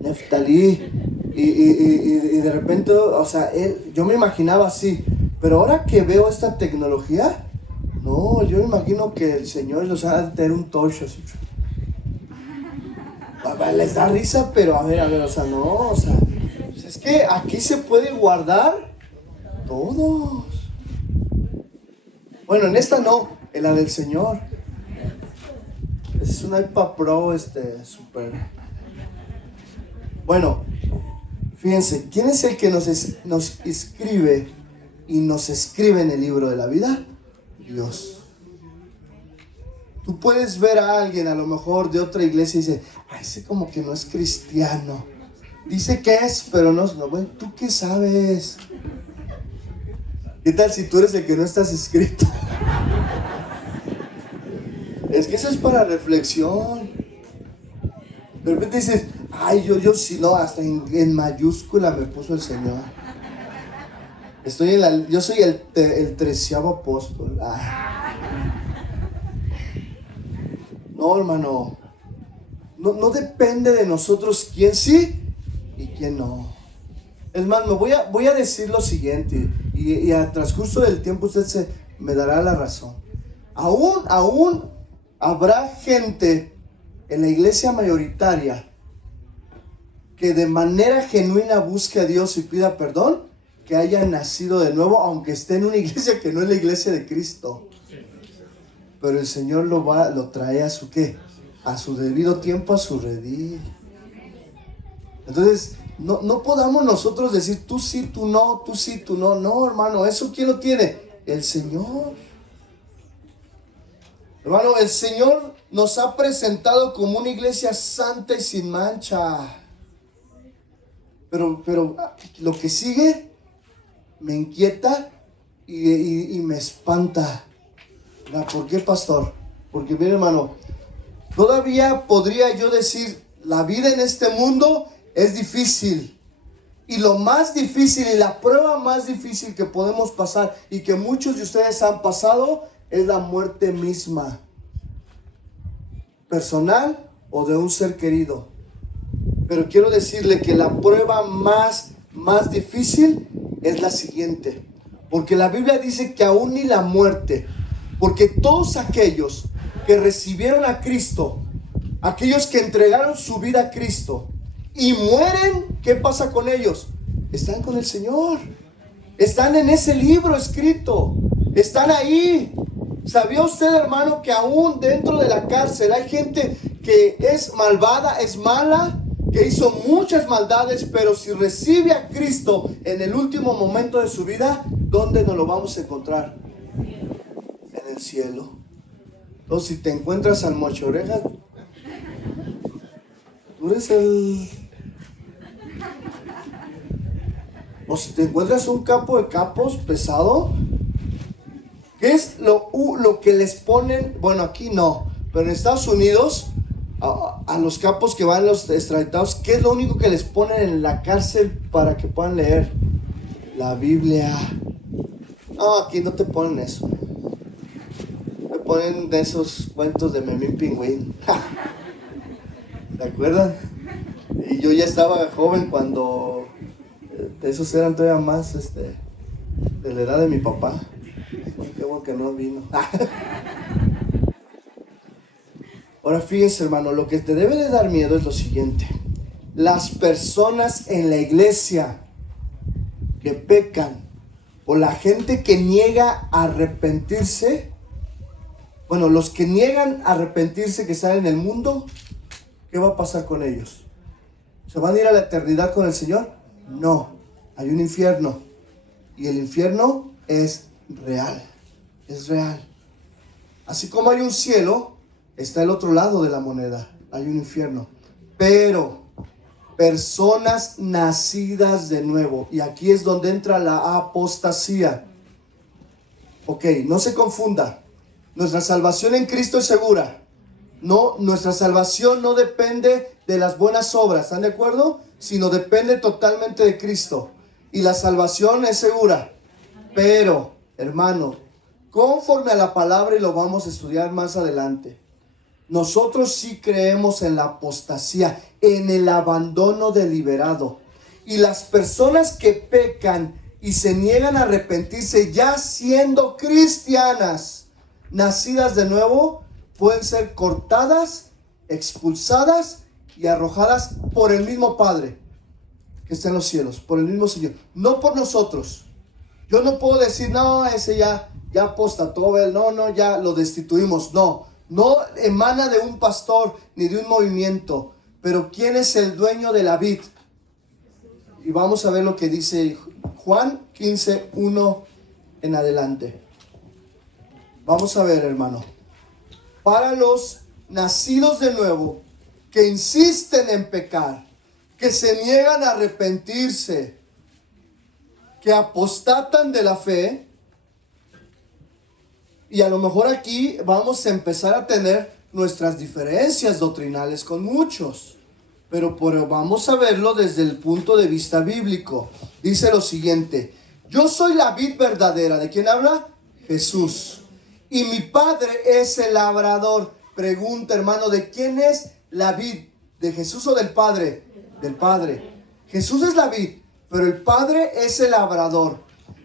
Neftalí. Y de repente, o sea, yo me imaginaba así. Pero ahora que veo esta tecnología, no, yo me imagino que el Señor los va a tener un tocho así. Les da risa, pero a ver, o sea, no, o sea, pues es que aquí se puede guardar todos. Bueno, en esta no, en la del Señor. Es un iPad Pro, super. Bueno, fíjense, ¿quién es el que nos escribe y nos escribe en el libro de la vida? Dios. Tú puedes ver a alguien a lo mejor de otra iglesia y dice, ay, ese como que no es cristiano. Dice que es, pero no. Bueno, ¿tú qué sabes? ¿Qué tal si tú eres el que no estás escrito? Es que eso es para reflexión. De repente dices, ay, yo sí, no, hasta en mayúscula me puso el Señor. Yo soy el 13º apóstol. No, hermano. No depende de nosotros quién sí y quién no. Es más, voy a decir lo siguiente. Y al transcurso del tiempo usted me dará la razón. Aún habrá gente en la iglesia mayoritaria que de manera genuina busque a Dios y pida perdón, que haya nacido de nuevo, aunque esté en una iglesia que no es la iglesia de Cristo. Pero el Señor lo trae a su ¿qué? A su debido tiempo, a su redil. Entonces, no podamos nosotros decir tú sí, tú no, tú sí, tú no. No, hermano, ¿eso quién lo tiene? El Señor. Hermano, el Señor nos ha presentado como una iglesia santa y sin mancha. Pero lo que sigue me inquieta y me espanta. ¿Por qué, pastor? Porque mire, hermano, todavía podría yo decir, la vida en este mundo es difícil. Y lo más difícil y la prueba más difícil que podemos pasar y que muchos de ustedes han pasado es la muerte misma. Personal o de un ser querido. Pero quiero decirle que la prueba más difícil es la siguiente. Porque la Biblia dice que aún ni la muerte, porque todos aquellos que recibieron a Cristo, aquellos que entregaron su vida a Cristo y mueren, ¿qué pasa con ellos? Están con el Señor. Están en ese libro escrito. Están ahí. ¿Sabía usted, hermano, que aún dentro de la cárcel hay gente que es malvada, es mala, que hizo muchas maldades, pero si recibe a Cristo en el último momento de su vida, ¿dónde nos lo vamos a encontrar? En el cielo. Entonces, si te encuentras al mocho orejas, tú eres el... O si te encuentras un capo de capos pesado, ¿qué es lo que les ponen? Bueno, aquí no, pero en Estados Unidos, a los capos que van los extraditados, ¿qué es lo único que les ponen en la cárcel para que puedan leer? La Biblia. No, aquí no te ponen eso. Te ponen de esos cuentos de Memín Pingüín. ¿Se acuerdan? Y yo ya estaba joven cuando esos eran todavía más de la edad de mi papá. Qué bueno que no vino. Ahora fíjense, hermano, lo que te debe de dar miedo es lo siguiente. Las personas en la iglesia que pecan o la gente que niega arrepentirse, bueno, los que niegan arrepentirse que están en el mundo, ¿qué va a pasar con ellos? ¿Se van a ir a la eternidad con el Señor? No, hay un infierno y el infierno es real, es real. Así como hay un cielo, está el otro lado de la moneda, hay un infierno. Pero personas nacidas de nuevo, y aquí es donde entra la apostasía. Ok, no se confunda, nuestra salvación en Cristo es segura. No, nuestra salvación no depende de las buenas obras, ¿están de acuerdo? Sino depende totalmente de Cristo. Y la salvación es segura. Pero, hermano, conforme a la palabra, y lo vamos a estudiar más adelante, nosotros sí creemos en la apostasía, en el abandono deliberado. Y las personas que pecan y se niegan a arrepentirse ya siendo cristianas, nacidas de nuevo, pueden ser cortadas, expulsadas y arrojadas por el mismo Padre que está en los cielos, por el mismo Señor, no por nosotros. Yo no puedo decir, no, ese ya apostató, no, ya lo destituimos. No emana de un pastor ni de un movimiento. Pero ¿quién es el dueño de la vid? Y vamos a ver lo que dice Juan 15:1 en adelante. Vamos a ver, hermano. Para los nacidos de nuevo, que insisten en pecar, que se niegan a arrepentirse, que apostatan de la fe, y a lo mejor aquí vamos a empezar a tener nuestras diferencias doctrinales con muchos, pero vamos a verlo desde el punto de vista bíblico. Dice lo siguiente: yo soy la vid verdadera. ¿De quién habla? Jesús. Y mi Padre es el labrador. Pregunta, hermano, ¿de quién es la vid? ¿De Jesús o del Padre? Del Padre. Jesús es la vid, pero el Padre es el labrador.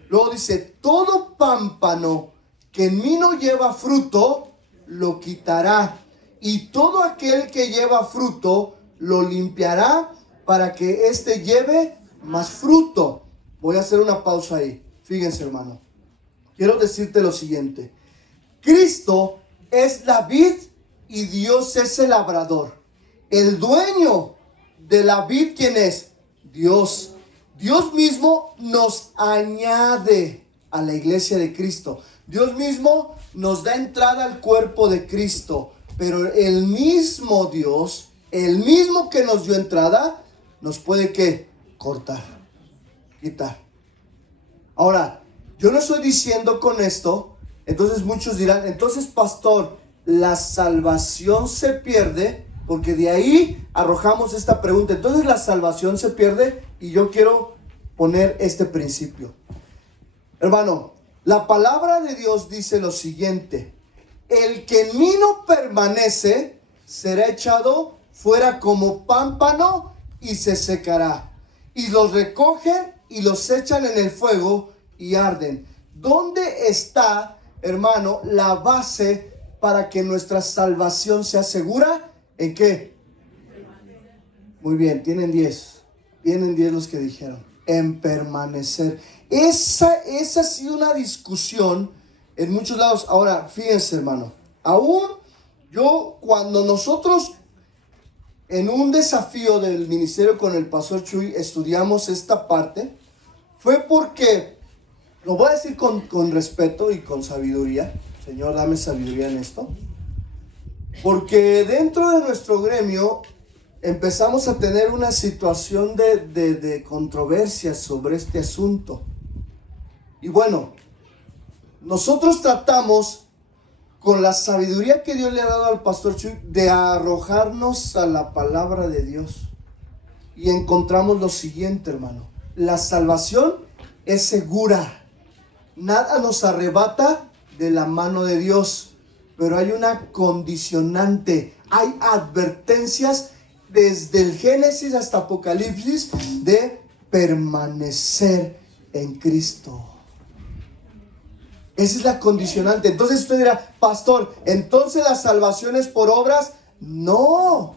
Luego dice, todo pámpano que en mí no lleva fruto, lo quitará. Y todo aquel que lleva fruto, lo limpiará para que éste lleve más fruto. Voy a hacer una pausa ahí. Fíjense, hermano. Quiero decirte lo siguiente. Cristo es la vid y Dios es el labrador. El dueño de la vid, ¿quién es? Dios. Dios mismo nos añade a la iglesia de Cristo. Dios mismo nos da entrada al cuerpo de Cristo. Pero el mismo Dios, el mismo que nos dio entrada, nos puede ¿qué? Cortar, quitar. Ahora, yo no estoy diciendo con esto, entonces muchos dirán, entonces pastor, la salvación se pierde, porque de ahí arrojamos esta pregunta. Entonces la salvación se pierde, y yo quiero poner este principio. Hermano, la palabra de Dios dice lo siguiente: el que en mí no permanece será echado fuera como pámpano y se secará. Y los recogen y los echan en el fuego y arden. ¿Dónde está, hermano, la base para que nuestra salvación sea segura? ¿En qué? Muy bien, tienen 10. Tienen 10 los que dijeron. En permanecer. Esa ha sido una discusión en muchos lados. Ahora, fíjense, hermano, aún yo, cuando nosotros en un desafío del ministerio con el pastor Chuy estudiamos esta parte, fue porque, lo voy a decir con respeto y con sabiduría, Señor, dame sabiduría en esto, porque dentro de nuestro gremio empezamos a tener una situación de controversia sobre este asunto. Y bueno, nosotros tratamos, con la sabiduría que Dios le ha dado al pastor Chuy, de arrojarnos a la palabra de Dios. Y encontramos lo siguiente, hermano. La salvación es segura. Nada nos arrebata de la mano de Dios. Pero hay una condicionante. Hay advertencias desde el Génesis hasta Apocalipsis de permanecer en Cristo. Esa es la condicionante. Entonces usted dirá, pastor, ¿entonces la salvación es por obras? No.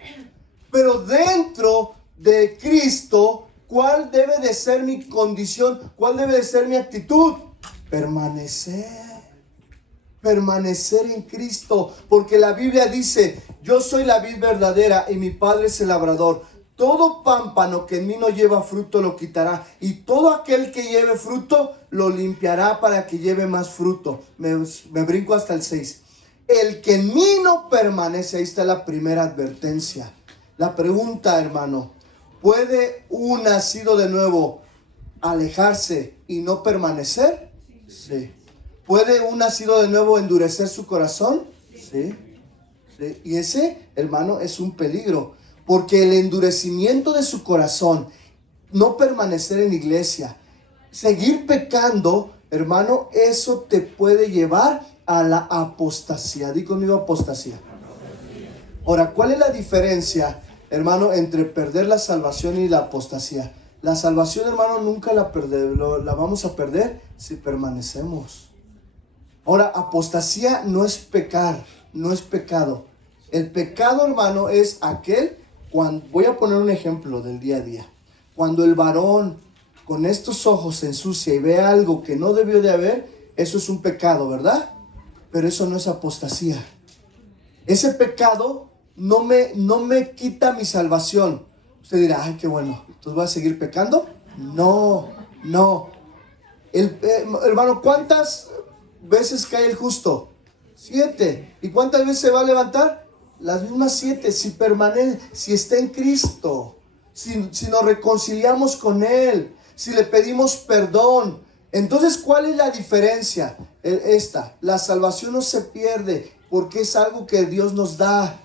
Pero dentro de Cristo, ¿cuál debe de ser mi condición? ¿Cuál debe de ser mi actitud? Permanecer. Permanecer en Cristo. Porque la Biblia dice, yo soy la vid verdadera y mi Padre es el labrador. Todo pámpano que en mí no lleva fruto lo quitará, y todo aquel que lleve fruto lo limpiará para que lleve más fruto. Me brinco hasta el 6. El que en mí no permanece, ahí está la primera advertencia. La pregunta, hermano, ¿puede un nacido de nuevo alejarse y no permanecer? Sí. ¿Puede un nacido de nuevo endurecer su corazón? Sí. Sí. Y ese, hermano, es un peligro. Porque el endurecimiento de su corazón, no permanecer en la iglesia, seguir pecando, hermano, eso te puede llevar a la apostasía. Di conmigo, apostasía. Ahora, ¿cuál es la diferencia, hermano, entre perder la salvación y la apostasía? La salvación, hermano, nunca la vamos a perder si permanecemos. Ahora, apostasía no es pecar, no es pecado. El pecado, hermano, es aquel... voy a poner un ejemplo del día a día. Cuando el varón con estos ojos se ensucia y ve algo que no debió de haber, eso es un pecado, ¿verdad? Pero eso no es apostasía. Ese pecado no me quita mi salvación. Usted dirá, ay, qué bueno, ¿entonces voy a seguir pecando? No. Hermano, ¿cuántas veces cae el justo? 7. ¿Y cuántas veces se va a levantar? Las mismas 7, si permanece, si está en Cristo, si nos reconciliamos con Él, si le pedimos perdón. Entonces, ¿cuál es la diferencia? La salvación no se pierde porque es algo que Dios nos da.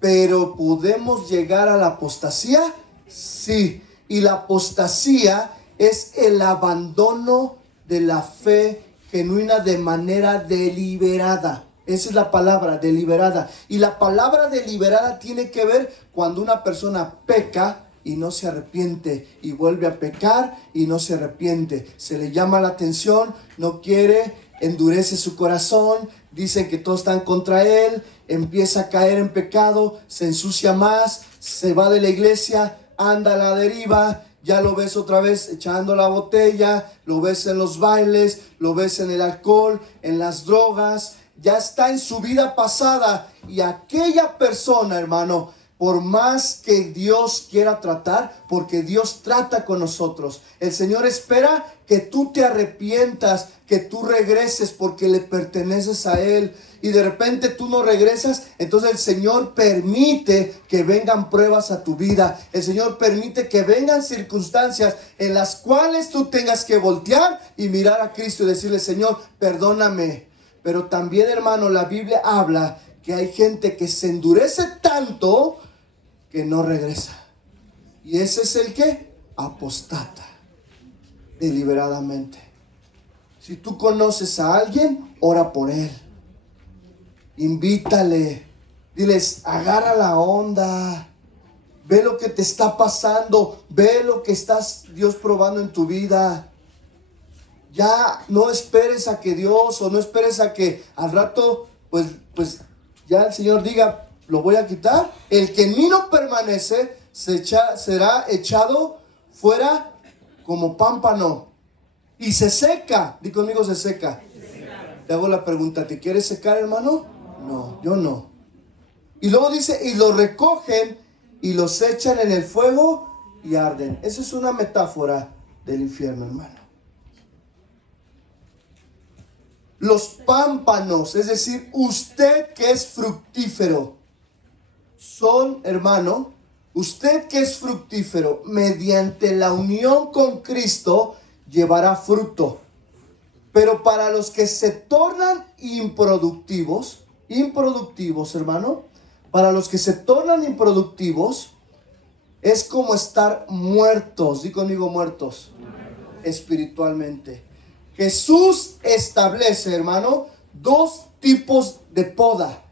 Pero ¿podemos llegar a la apostasía? Sí. Y la apostasía es el abandono de la fe genuina de manera deliberada. Esa es la palabra, deliberada. Y la palabra deliberada tiene que ver cuando una persona peca y no se arrepiente, y vuelve a pecar y no se arrepiente. Se le llama la atención, no quiere, endurece su corazón, dicen que todos están contra él, empieza a caer en pecado, se ensucia más, se va de la iglesia, anda a la deriva. Ya lo ves otra vez echando la botella, lo ves en los bailes, lo ves en el alcohol, en las drogas. Ya está en su vida pasada, y aquella persona, hermano, por más que Dios quiera tratar, porque Dios trata con nosotros, el Señor espera que tú te arrepientas, que tú regreses porque le perteneces a Él, y de repente tú no regresas. Entonces el Señor permite que vengan pruebas a tu vida. El Señor permite que vengan circunstancias en las cuales tú tengas que voltear y mirar a Cristo y decirle, Señor, perdóname. Pero también, hermano, la Biblia habla que hay gente que se endurece tanto que no regresa. Y ese es el que apostata deliberadamente. Si tú conoces a alguien, ora por él. Invítale. Diles, agarra la onda. Ve lo que te está pasando. Ve lo que estás Dios probando en tu vida. Ya no esperes a que Dios, o no esperes a que al rato, pues ya el Señor diga, lo voy a quitar. El que en mí no permanece será echado fuera como pámpano y se seca. Di conmigo, se seca. Te hago la pregunta, ¿te quieres secar, hermano? No, yo no. Y luego dice, y los recogen y los echan en el fuego y arden. Esa es una metáfora del infierno, hermano. Los pámpanos, es decir, usted que es fructífero, son, hermano, usted que es fructífero, mediante la unión con Cristo, llevará fruto. Pero para los que se tornan improductivos, hermano, para los que se tornan improductivos, es como estar muertos, di conmigo muertos, espiritualmente. Jesús establece, hermano, dos tipos de poda.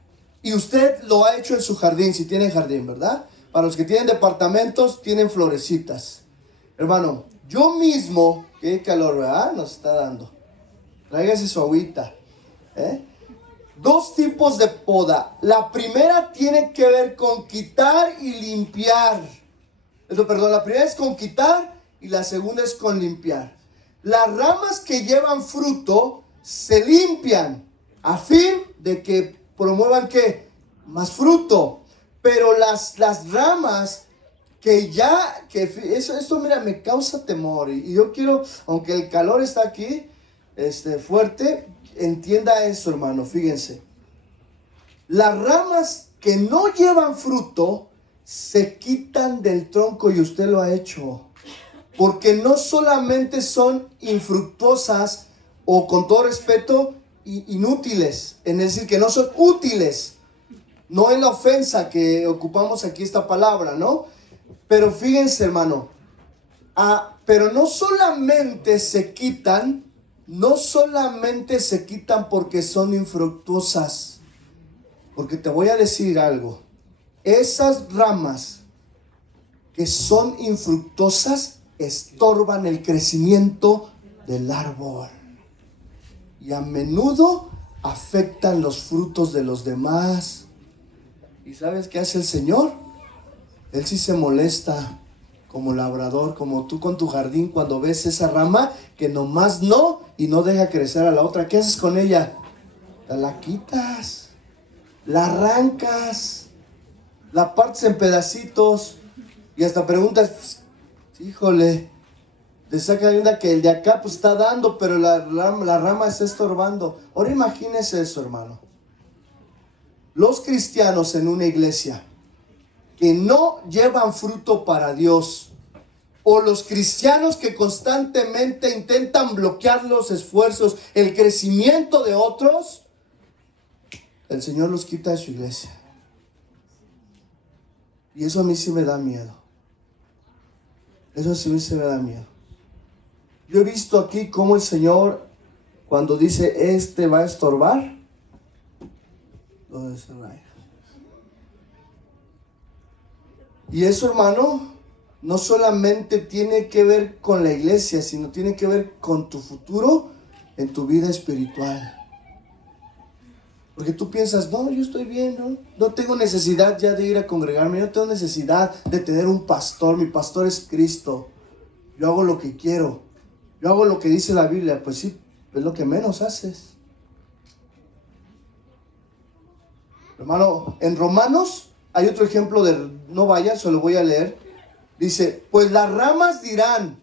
Y usted lo ha hecho en su jardín, si tiene jardín, ¿verdad? Para los que tienen departamentos, tienen florecitas. Hermano, yo mismo, qué calor, ¿verdad? Nos está dando. Tráigase su agüita. Dos tipos de poda. La primera tiene que ver con quitar y limpiar. Perdón, la primera es con quitar y la segunda es con limpiar. Las ramas que llevan fruto se limpian a fin de que promuevan ¿qué? Más fruto. Pero las ramas esto mira, me causa temor. Y yo quiero, aunque el calor está aquí, fuerte, entienda eso, hermano, fíjense. Las ramas que no llevan fruto se quitan del tronco y usted lo ha hecho. Porque no solamente son infructuosas o, con todo respeto, inútiles. Es decir, que no son útiles. No es la ofensa que ocupamos aquí esta palabra, ¿no? Pero fíjense, hermano. Pero no solamente se quitan porque son infructuosas. Porque te voy a decir algo. Esas ramas que son infructuosas estorban el crecimiento del árbol. Y a menudo afectan los frutos de los demás. ¿Y sabes qué hace el Señor? Él sí se molesta como labrador, como tú con tu jardín, cuando ves esa rama que nomás no y no deja crecer a la otra. ¿Qué haces con ella? La quitas, la arrancas, la partes en pedacitos y hasta preguntas, pues, híjole, te saca de onda que el de acá pues está dando, pero la rama está estorbando. Ahora imagínese eso, hermano. Los cristianos en una iglesia que no llevan fruto para Dios, o los cristianos que constantemente intentan bloquear los esfuerzos, el crecimiento de otros, el Señor los quita de su iglesia. Y eso a mí sí me da miedo. Eso sí se me da miedo. Yo he visto aquí cómo el Señor, cuando dice, va a estorbar, lo desarraiga. Y eso, hermano, no solamente tiene que ver con la iglesia, sino tiene que ver con tu futuro en tu vida espiritual. Porque tú piensas, no, yo estoy bien, no tengo necesidad ya de ir a congregarme, no tengo necesidad de tener un pastor, mi pastor es Cristo, yo hago lo que quiero, yo hago lo que dice la Biblia. Pues sí, es lo que menos haces. Hermano, en Romanos hay otro ejemplo no vaya, se lo voy a leer. Dice, pues las ramas dirán,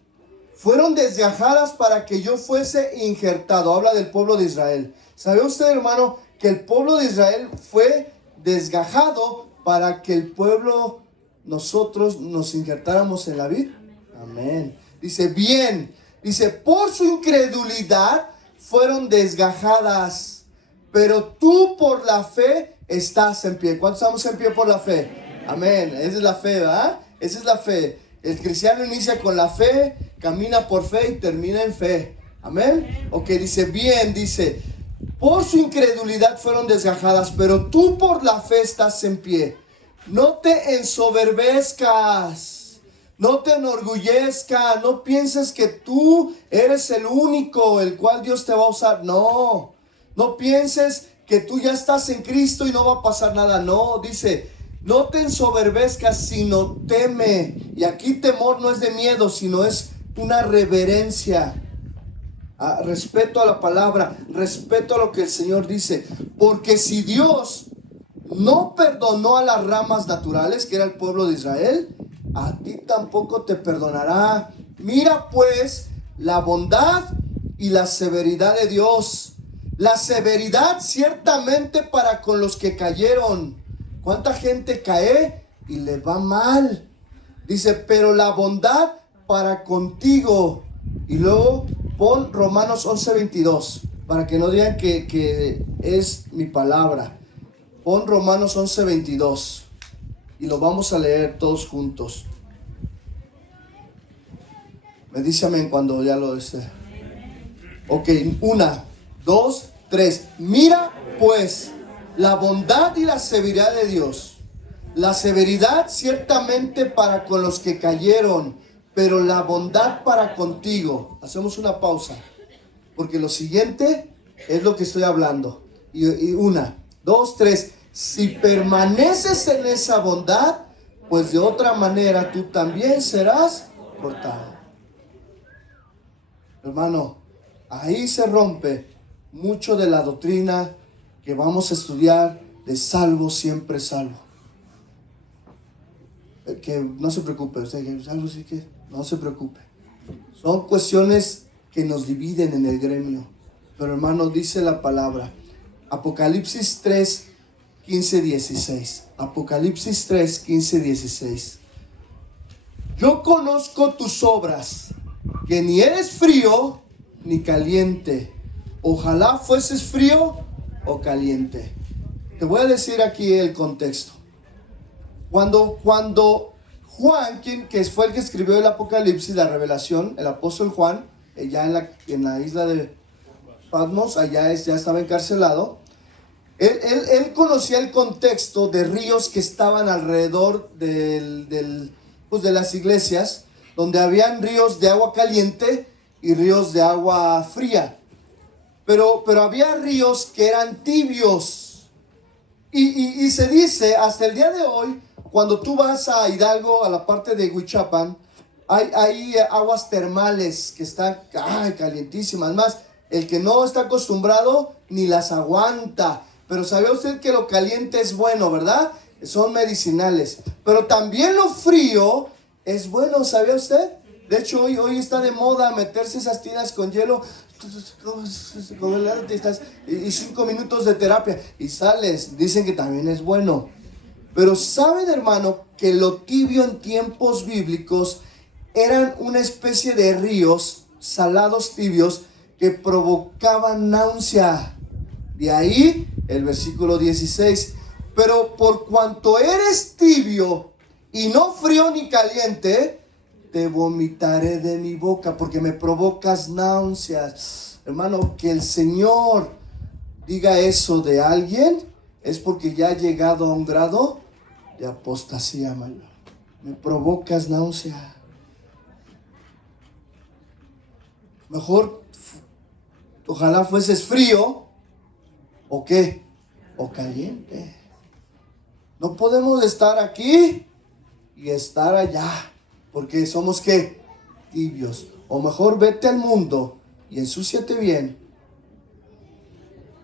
fueron desgajadas para que yo fuese injertado. Habla del pueblo de Israel. ¿Sabe usted, hermano, que el pueblo de Israel fue desgajado para que el pueblo, nosotros, nos injertáramos en la vid? Amén. Dice, bien, dice, por su incredulidad fueron desgajadas, pero tú por la fe estás en pie. ¿Cuántos estamos en pie por la fe? Amén. Esa es la fe, ¿verdad? Esa es la fe. El cristiano inicia con la fe, camina por fe y termina en fe. Amén. Ok, dice, bien, dice, por su incredulidad fueron desgajadas, pero tú por la fe estás en pie. No te ensoberbezcas, no te enorgullezcas, no pienses que tú eres el único el cual Dios te va a usar. No pienses que tú ya estás en Cristo y no va a pasar nada. No, dice, no te ensoberbezcas, sino teme. Y aquí temor no es de miedo, sino es una reverencia. respeto a la palabra, respeto a lo que el Señor dice. Porque si Dios no perdonó a las ramas naturales, que era el pueblo de Israel, a ti tampoco te perdonará. Mira pues la bondad y la severidad de Dios. La severidad ciertamente para con los que cayeron. ¿Cuánta gente cae y le va mal? Dice, pero la bondad para contigo. Y luego pon Romanos 11:22, para que no digan que es mi palabra. Pon Romanos 11:22 y lo vamos a leer todos juntos. Me dice amén cuando ya lo esté. Ok, 1, 2, 3. Mira pues la bondad y la severidad de Dios. La severidad ciertamente para con los que cayeron, pero la bondad para contigo. Hacemos una pausa, porque lo siguiente es lo que estoy hablando. Y 1, 2, 3. Si permaneces en esa bondad, pues de otra manera tú también serás cortado. Hermano, ahí se rompe mucho de la doctrina que vamos a estudiar de salvo siempre salvo. Que no se preocupe, usted que salvo sí que no se preocupe. Son cuestiones que nos dividen en el gremio. Pero hermano, dice la palabra, Apocalipsis 3, 15, 16. Apocalipsis 3, 15, 16. Yo conozco tus obras, que ni eres frío ni caliente. Ojalá fueses frío o caliente. Te voy a decir aquí el contexto. Cuando Juan, que fue el que escribió el Apocalipsis, la revelación, el apóstol Juan, ya en la isla de Patmos, ya estaba encarcelado. Él conocía el contexto de ríos que estaban alrededor de las iglesias, donde habían ríos de agua caliente y ríos de agua fría. Pero había ríos que eran tibios. Y se dice, hasta el día de hoy, cuando tú vas a Hidalgo, a la parte de Huichapan, hay aguas termales que están calientísimas. Más, el que no está acostumbrado ni las aguanta. Pero ¿sabía usted que lo caliente es bueno, verdad? Son medicinales. Pero también lo frío es bueno, ¿sabía usted? De hecho, hoy está de moda meterse esas tiras con hielo y 5 minutos de terapia y sales. Dicen que también es bueno. Pero ¿saben, hermano, que lo tibio en tiempos bíblicos eran una especie de ríos salados tibios que provocaban náusea? De ahí el versículo 16. Pero por cuanto eres tibio y no frío ni caliente, te vomitaré de mi boca, porque me provocas náuseas. Hermano, que el Señor diga eso de alguien es porque ya ha llegado a un grado de apostasía mayor. Me provocas náusea. Mejor ojalá fueses frío o qué, o caliente. No podemos estar aquí y estar allá, porque somos ¿qué? Tibios. O mejor vete al mundo y ensúciate bien.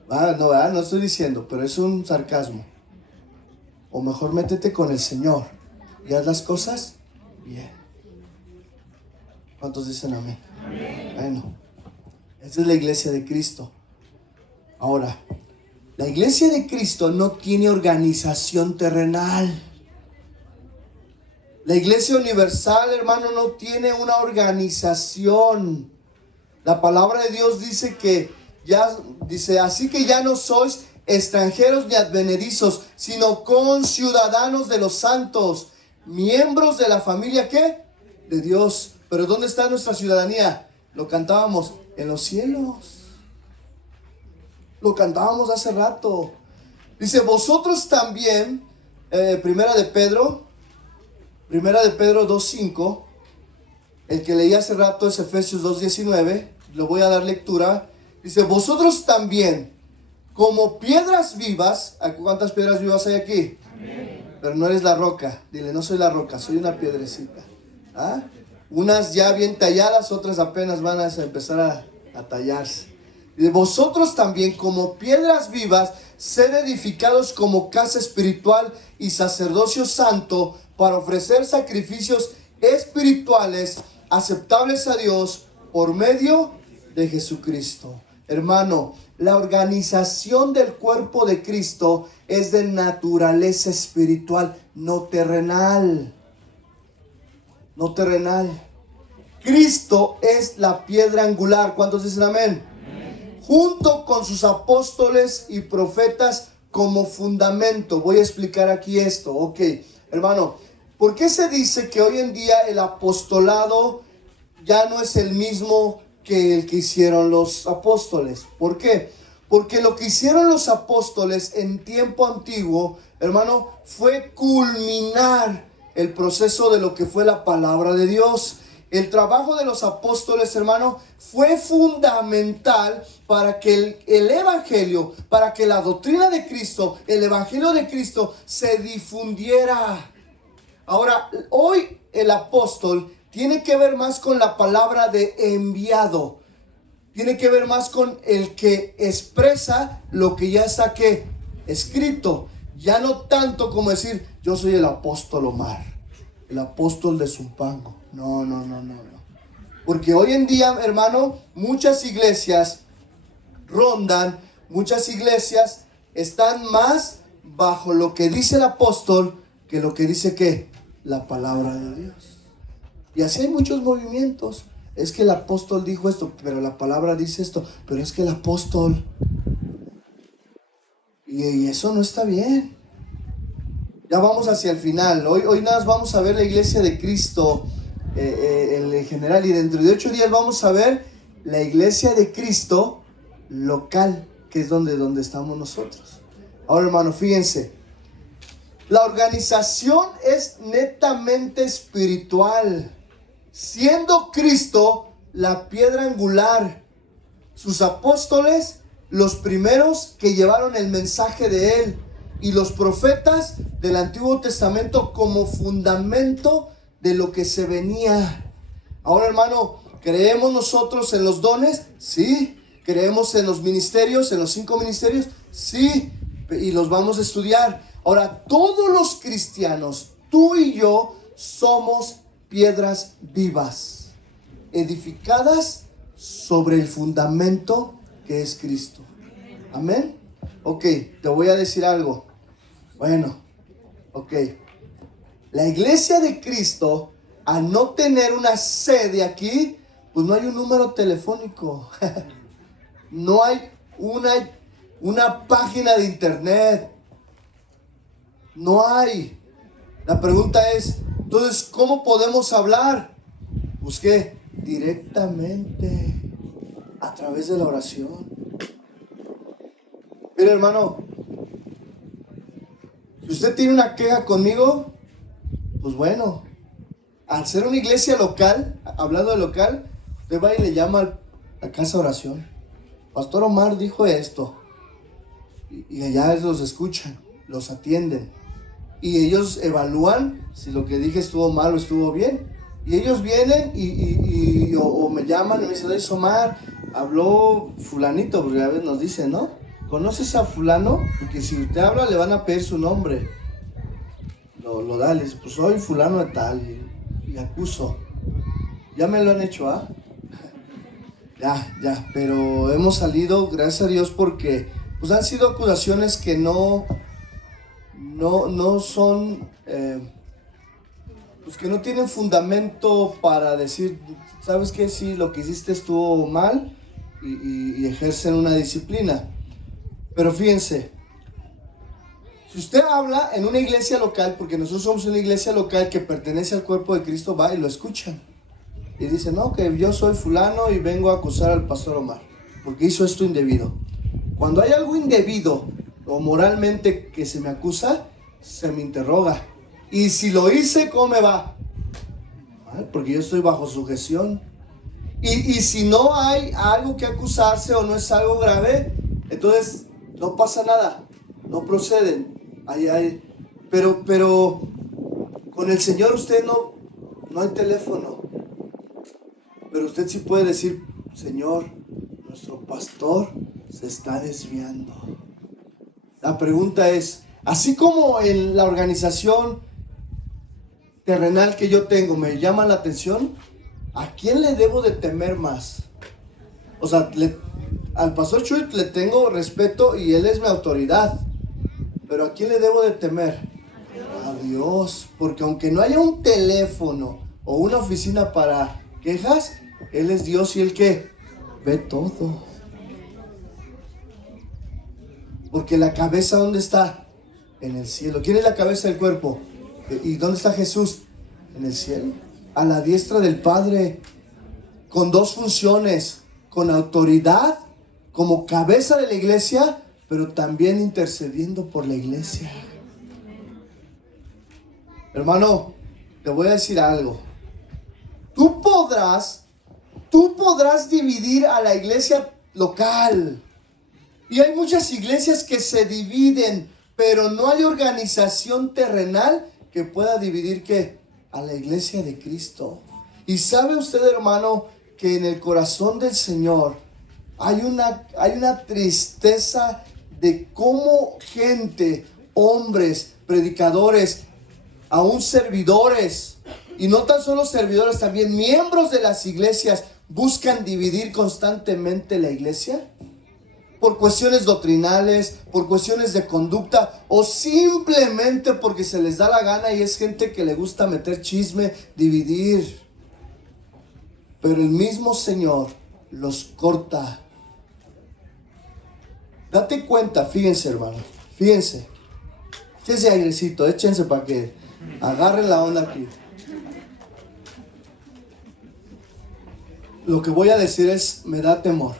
No estoy diciendo, pero es un sarcasmo. O mejor métete con el Señor y haz las cosas bien. ¿Cuántos dicen amén? Amén. Bueno, esta es la iglesia de Cristo. Ahora, la iglesia de Cristo no tiene organización terrenal. La iglesia universal, hermano, no tiene una organización. La palabra de Dios dice así que ya no sois extranjeros ni advenedizos, sino conciudadanos de los santos, miembros de la familia, ¿qué? De Dios. Pero ¿dónde está nuestra ciudadanía? Lo cantábamos, en los cielos. Lo cantábamos hace rato. Dice, vosotros también, Primera de Pedro 2:5, el que leí hace rato es Efesios 2:19, lo voy a dar lectura. Dice, vosotros también, como piedras vivas. ¿Cuántas piedras vivas hay aquí? Amén. Pero no eres la roca. Dile, no soy la roca, soy una piedrecita. Unas ya bien talladas, otras apenas van a empezar a tallarse. Y vosotros también, como piedras vivas, sed edificados como casa espiritual y sacerdocio santo, para ofrecer sacrificios espirituales aceptables a Dios por medio de Jesucristo. Hermano, la organización del cuerpo de Cristo es de naturaleza espiritual, no terrenal. No terrenal. Cristo es la piedra angular. ¿Cuántos dicen amén? Junto con sus apóstoles y profetas como fundamento. Voy a explicar aquí esto. Ok, hermano, ¿por qué se dice que hoy en día el apostolado ya no es el mismo que el que hicieron los apóstoles? ¿Por qué? Porque lo que hicieron los apóstoles en tiempo antiguo, hermano, fue culminar el proceso de lo que fue la palabra de Dios. El trabajo de los apóstoles, hermano, fue fundamental para que el evangelio, para que la doctrina de Cristo, el evangelio de Cristo se difundiera. Ahora, hoy el apóstol tiene que ver más con la palabra de enviado. Tiene que ver más con el que expresa lo que ya está ¿qué? Escrito. Ya no tanto como decir, yo soy el apóstol Omar, el apóstol de Zumpango. No. Porque hoy en día, hermano, muchas iglesias rondan, muchas iglesias están más bajo lo que dice el apóstol que lo que dice ¿qué? La palabra de Dios. Y así hay muchos movimientos. Es que el apóstol dijo esto, pero la palabra dice esto, pero es que el apóstol... Y eso no está bien. Ya vamos hacia el final. Hoy nada más vamos a ver la iglesia de Cristo en general. Y dentro de 8 días vamos a ver la iglesia de Cristo local, que es donde estamos nosotros. Ahora, hermano, fíjense. La organización es netamente espiritual, siendo Cristo la piedra angular, sus apóstoles los primeros que llevaron el mensaje de Él, y los profetas del Antiguo Testamento como fundamento de lo que se venía. Ahora, hermano, ¿creemos nosotros en los dones? Sí. ¿Creemos en los ministerios, en los 5 ministerios? Sí. Y los vamos a estudiar. Ahora, todos los cristianos, tú y yo, somos piedras vivas, edificadas sobre el fundamento que es Cristo. Amén. Ok, te voy a decir algo. Bueno, ok. La iglesia de Cristo, al no tener una sede aquí, pues no hay un número telefónico. No hay una página de internet. No hay. La pregunta es, entonces, ¿cómo podemos hablar? Pues ¿qué? Directamente, a través de la oración. Mira, hermano, si usted tiene una queja conmigo, pues bueno, al ser una iglesia local, hablando de local, usted va y le llama a casa de oración. Pastor Omar dijo esto. Y allá los escuchan, los atienden. Y ellos evalúan si lo que dije estuvo mal o estuvo bien. Y ellos vienen o me llaman y me dicen, oye, Omar, habló fulanito, porque a veces nos dicen, ¿no? ¿Conoces a fulano? Porque si usted habla le van a pedir su nombre. Lo da, le dice, pues soy fulano de tal, y acuso. Ya me lo han hecho, ¿ah? Ya, pero hemos salido, gracias a Dios, porque pues han sido acusaciones que no son, pues que no tienen fundamento para decir, ¿sabes qué? Sí, lo que hiciste estuvo mal, y ejercen una disciplina. Pero fíjense, si usted habla en una iglesia local, porque nosotros somos una iglesia local que pertenece al cuerpo de Cristo, va y lo escuchan. Y dice, no, que yo soy fulano y vengo a acusar al pastor Omar, porque hizo esto indebido. Cuando hay algo indebido o moralmente que se me acusa, se me interroga. Y si lo hice, ¿cómo me va? Mal, porque yo estoy bajo sujeción. Y si no hay algo que acusarse o no es algo grave, entonces no pasa nada, no proceden. Pero con el Señor usted no hay teléfono. Pero usted sí puede decir, Señor, nuestro pastor se está desviando. La pregunta es, así como en la organización terrenal que yo tengo me llama la atención, ¿a quién le debo de temer más? O sea, al pastor Chuy le tengo respeto y él es mi autoridad, pero ¿a quién le debo de temer? A Dios, porque aunque no haya un teléfono o una oficina para quejas, Él es Dios y Él que ve todo. Porque la cabeza, ¿dónde está? En el cielo. ¿Quién es la cabeza del cuerpo? ¿Y dónde está Jesús? En el cielo. A la diestra del Padre, con dos funciones, con autoridad, como cabeza de la iglesia, pero también intercediendo por la iglesia. Hermano, te voy a decir algo. Tú podrás dividir a la iglesia local. Y hay muchas iglesias que se dividen, pero no hay organización terrenal que pueda dividir ¿qué? A la iglesia de Cristo. Y sabe usted, hermano, que en el corazón del Señor hay una tristeza de cómo gente, hombres, predicadores, aún servidores, y no tan solo servidores, también miembros de las iglesias buscan dividir constantemente la iglesia por cuestiones doctrinales, por cuestiones de conducta o simplemente porque se les da la gana y es gente que le gusta meter chisme, dividir. Pero el mismo Señor los corta. Date cuenta, fíjense, hermano, fíjense. Ese airecito, échense para que agarren la onda aquí. Lo que voy a decir me da temor.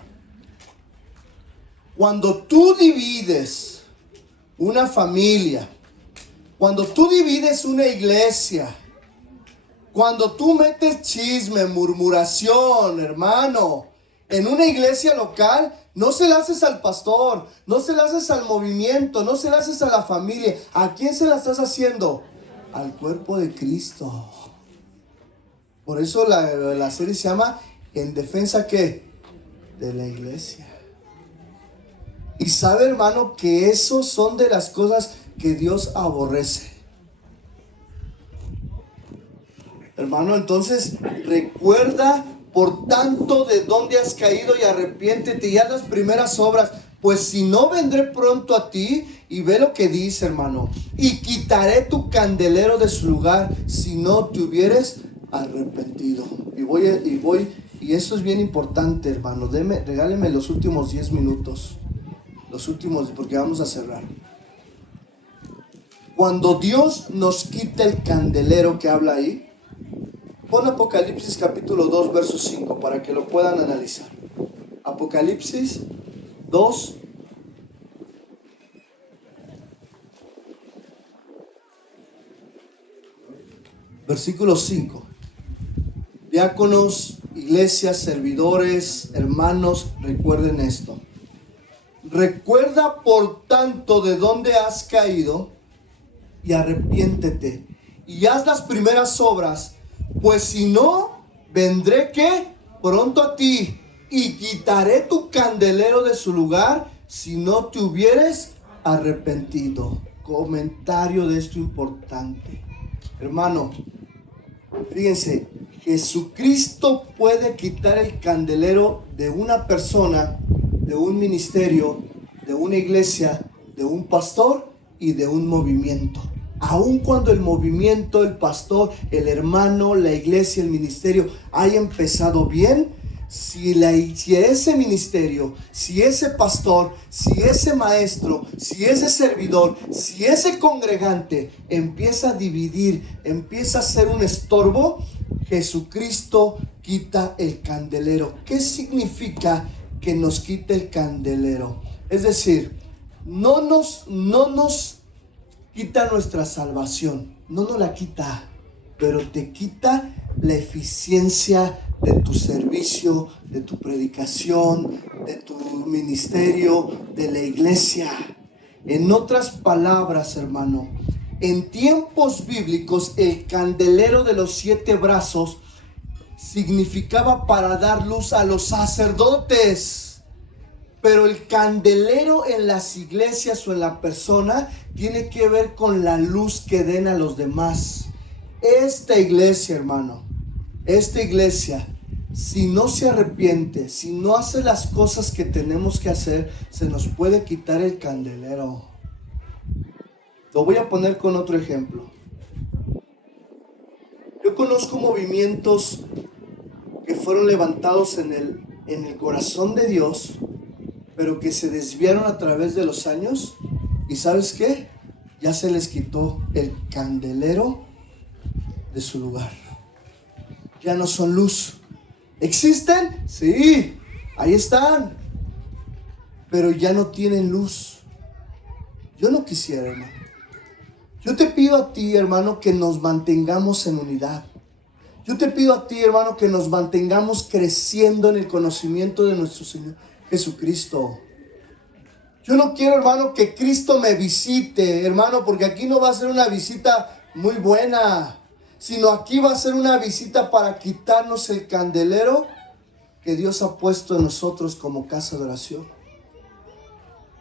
Cuando tú divides una familia, cuando tú divides una iglesia, cuando tú metes chisme, murmuración, hermano, en una iglesia local, no se la haces al pastor, no se la haces al movimiento, no se la haces a la familia. ¿A quién se la estás haciendo? Al cuerpo de Cristo. Por eso la serie se llama ¿En defensa qué? De la iglesia. Y sabe, hermano, que eso son de las cosas que Dios aborrece. Hermano, entonces recuerda por tanto de dónde has caído y arrepiéntete y haz las primeras obras, pues si no vendré pronto a ti. Y ve lo que dice, hermano, y quitaré tu candelero de su lugar si no te hubieres arrepentido. Y esto es bien importante, hermano. Regáleme los últimos 10 minutos. Los últimos, porque vamos a cerrar. Cuando Dios nos quita el candelero que habla ahí, pon Apocalipsis capítulo 2, verso 5, para que lo puedan analizar. Apocalipsis 2, versículo 5. Diáconos, iglesias, servidores, hermanos, recuerden esto. Recuerda por tanto de dónde has caído y arrepiéntete y haz las primeras obras, pues si no, vendré ¿qué? Pronto a ti y quitaré tu candelero de su lugar si no te hubieres arrepentido. Comentario de esto importante. Hermano, fíjense, Jesucristo puede quitar el candelero de una persona, de un ministerio, de una iglesia, de un pastor y de un movimiento. Aun cuando el movimiento, el pastor, el hermano, la iglesia, el ministerio haya empezado bien, si ese ministerio, si ese pastor, si ese maestro, si ese servidor, si ese congregante empieza a dividir, empieza a ser un estorbo, Jesucristo quita el candelero. ¿Qué significa que nos quite el candelero? Es decir, no nos quita nuestra salvación, no nos la quita, pero te quita la eficiencia de tu servicio, de tu predicación, de tu ministerio, de la iglesia. En otras palabras, hermano, en tiempos bíblicos el candelero de los 7 brazos significaba para dar luz a los sacerdotes. Pero el candelero en las iglesias o en la persona tiene que ver con la luz que den a los demás. Esta iglesia, hermano, esta iglesia, si no se arrepiente, si no hace las cosas que tenemos que hacer, se nos puede quitar el candelero. Lo voy a poner con otro ejemplo. Yo conozco movimientos que fueron levantados en el corazón de Dios, pero que se desviaron a través de los años. ¿Y sabes qué? Ya se les quitó el candelero de su lugar. Ya no son luz. ¿Existen? Sí, ahí están, pero ya no tienen luz. Yo no quisiera, hermano. Yo te pido a ti, hermano, que nos mantengamos en unidad. Yo te pido a ti, hermano, que nos mantengamos creciendo en el conocimiento de nuestro Señor Jesucristo. Yo no quiero, hermano, que Cristo me visite, hermano, porque aquí no va a ser una visita muy buena, sino aquí va a ser una visita para quitarnos el candelero que Dios ha puesto en nosotros como casa de oración.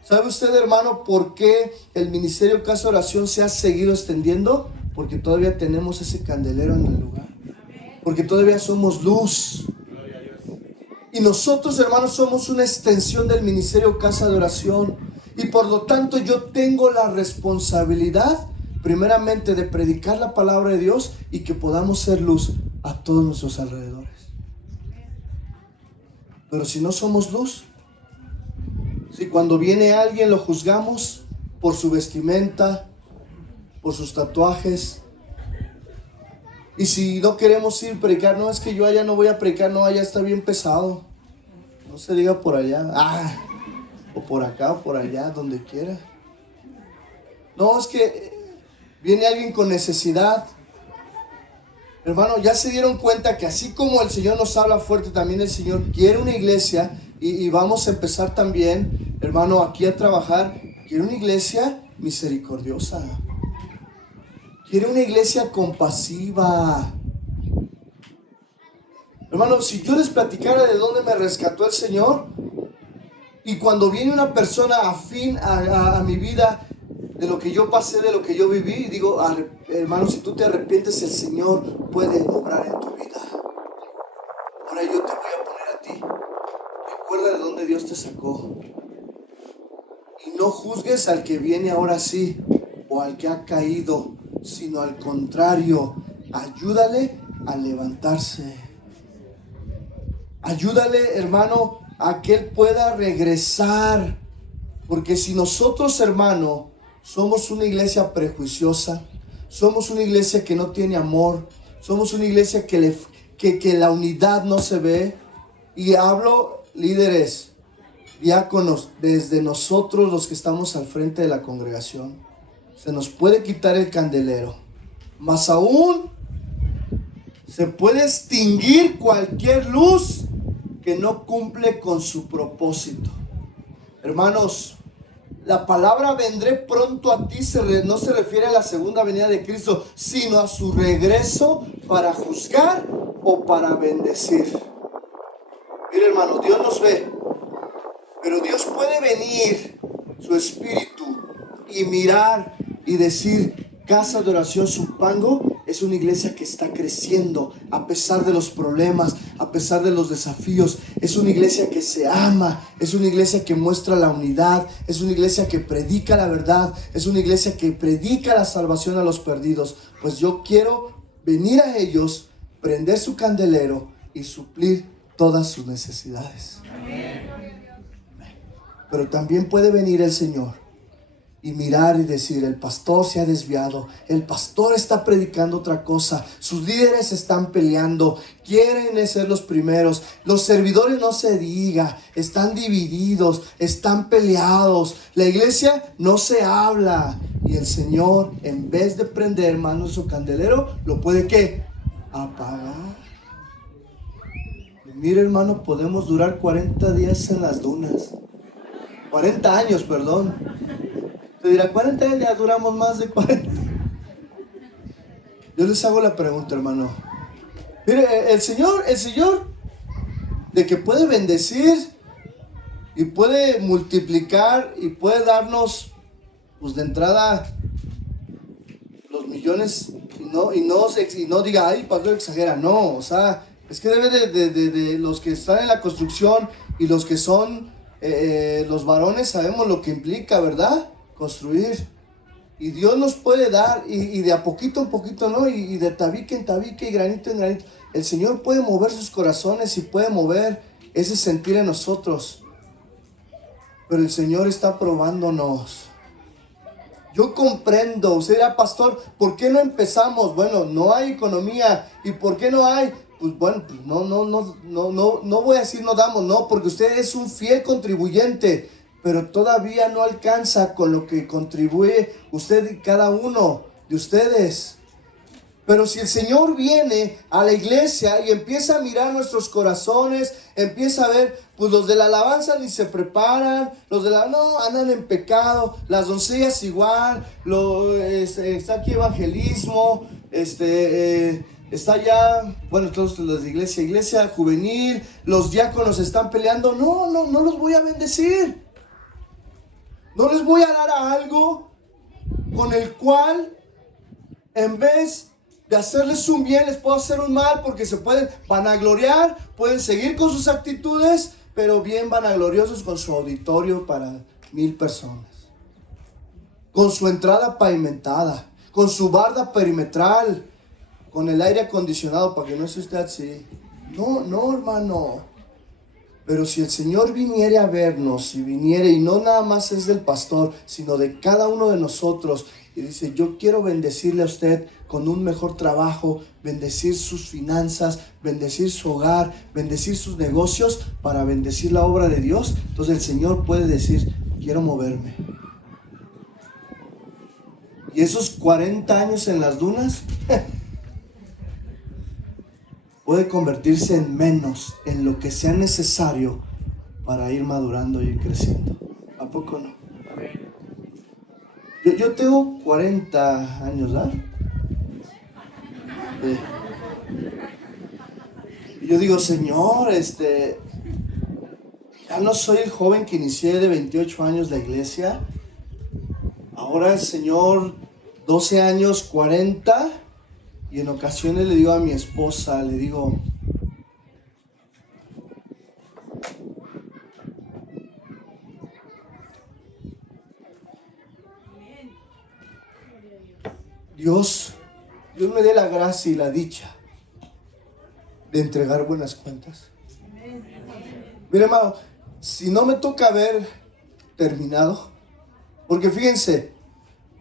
¿Sabe usted, hermano, por qué el ministerio Casa de Oración se ha seguido extendiendo? Porque todavía tenemos ese candelero en el lugar. Porque todavía somos luz. Y nosotros, hermanos, somos una extensión del ministerio Casa de Oración. Y por lo tanto yo tengo la responsabilidad, primeramente, de predicar la palabra de Dios y que podamos ser luz a todos nuestros alrededores. Pero si no somos luz, si cuando viene alguien lo juzgamos por su vestimenta, por sus tatuajes, y si no queremos ir a predicar, no, es que yo allá no voy a predicar, no, allá está bien pesado, no se diga por allá, o por acá, o por allá, donde quiera. No, es que viene alguien con necesidad. Hermano, ya se dieron cuenta que así como el Señor nos habla fuerte, también el Señor quiere una iglesia, y vamos a empezar también, hermano, aquí a trabajar. Quiere una iglesia misericordiosa. Quiere una iglesia compasiva. Hermano, si yo les platicara de dónde me rescató el Señor, y cuando viene una persona afín a mi vida, de lo que yo pasé, de lo que yo viví, digo, hermano, si tú te arrepientes, el Señor puede obrar en tu vida. Ahora yo te voy a poner a ti. Recuerda de dónde Dios te sacó. Y no juzgues al que viene ahora sí, o al que ha caído, sino al contrario, ayúdale a levantarse. Ayúdale, hermano, a que él pueda regresar. Porque si nosotros, hermano, somos una iglesia prejuiciosa, somos una iglesia que no tiene amor, somos una iglesia que la unidad no se ve, y hablo, líderes, diáconos, desde nosotros los que estamos al frente de la congregación, se nos puede quitar el candelero, más aún se puede extinguir cualquier luz que no cumple con su propósito. Hermanos, la palabra vendré pronto a ti no se refiere a la segunda venida de Cristo, sino a su regreso para juzgar o para bendecir. Mire, hermano, Dios nos ve, pero Dios puede venir, su espíritu, y mirar y decir: Casa de Oración Zumpango es una iglesia que está creciendo a pesar de los problemas, a pesar de los desafíos. Es una iglesia que se ama, es una iglesia que muestra la unidad, es una iglesia que predica la verdad, es una iglesia que predica la salvación a los perdidos. Pues yo quiero venir a ellos, prender su candelero y suplir todas sus necesidades. Pero también puede venir el Señor y mirar y decir: el pastor se ha desviado, el pastor está predicando otra cosa, sus líderes están peleando, quieren ser los primeros, los servidores no se diga, están divididos, están peleados, la iglesia no se habla. Y el Señor, en vez de prender, hermano, su candelero, lo puede ¿qué? Apagar. Y mire, hermano, podemos durar 40 días en las dunas, 40 años, perdón. Te dirá, 40 años, ya duramos más de 40. Yo les hago la pregunta, hermano. Mire, el Señor, de que puede bendecir, y puede multiplicar y puede darnos, pues de entrada, los millones, y no diga, ay, pastor, exagera. No, o sea, es que debe de los que están en la construcción y los que son los varones, sabemos lo que implica, ¿verdad? Construir. Y Dios nos puede dar, y de a poquito en poquito, ¿no? Y de tabique en tabique y granito en granito. El Señor puede mover sus corazones y puede mover ese sentir en nosotros. Pero el Señor está probándonos. Yo comprendo, usted dirá, pastor, ¿por qué no empezamos? Bueno, no hay economía. ¿Y por qué no hay? Pues bueno, pues no voy a decir no damos, no, porque usted es un fiel contribuyente, pero todavía no alcanza con lo que contribuye usted y cada uno de ustedes. Pero si el Señor viene a la iglesia y empieza a mirar nuestros corazones, empieza a ver, pues los de la alabanza ni se preparan, los de la, no, andan en pecado, las doncellas igual, está aquí evangelismo, está ya, bueno, todos los de iglesia juvenil, los diáconos están peleando, no los voy a bendecir. No les voy a dar a algo con el cual, en vez de hacerles un bien, les puedo hacer un mal, porque se pueden vanagloriar, pueden seguir con sus actitudes, pero bien vanagloriosos con su auditorio para 1000 personas, con su entrada pavimentada, con su barda perimetral, con el aire acondicionado, para que no esté usted así. No, hermano. Pero si el Señor viniere a vernos, y viniere, y no nada más es del pastor, sino de cada uno de nosotros, y dice, yo quiero bendecirle a usted con un mejor trabajo, bendecir sus finanzas, bendecir su hogar, bendecir sus negocios, para bendecir la obra de Dios, entonces el Señor puede decir, quiero moverme. Y esos 40 años en las dunas puede convertirse en menos, en lo que sea necesario para ir madurando y ir creciendo. ¿A poco no? Yo tengo 40 años, ¿verdad? Y yo digo, Señor, ya no soy el joven que inicié de 28 años la iglesia. Ahora el Señor, 12 años, 40. Y en ocasiones le digo a mi esposa, le digo, Dios me dé la gracia y la dicha de entregar buenas cuentas. Mire, hermano, si no me toca haber terminado, porque fíjense,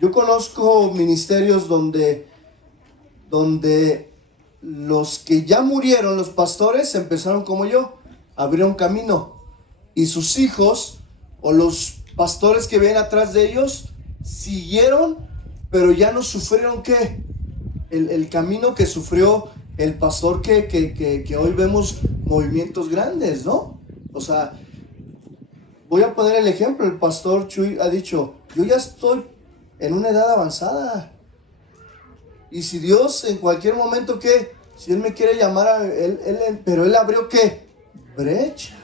yo conozco ministerios donde los que ya murieron, los pastores, empezaron como yo, abrieron camino, y sus hijos o los pastores que vienen atrás de ellos siguieron, pero ya no sufrieron ¿qué? El camino que sufrió el pastor que hoy vemos movimientos grandes, ¿no? O sea, voy a poner el ejemplo, el pastor Chuy ha dicho, yo ya estoy en una edad avanzada. Y si Dios en cualquier momento, ¿qué? Si Él me quiere llamar a pero Él abrió, ¿qué? Brecha.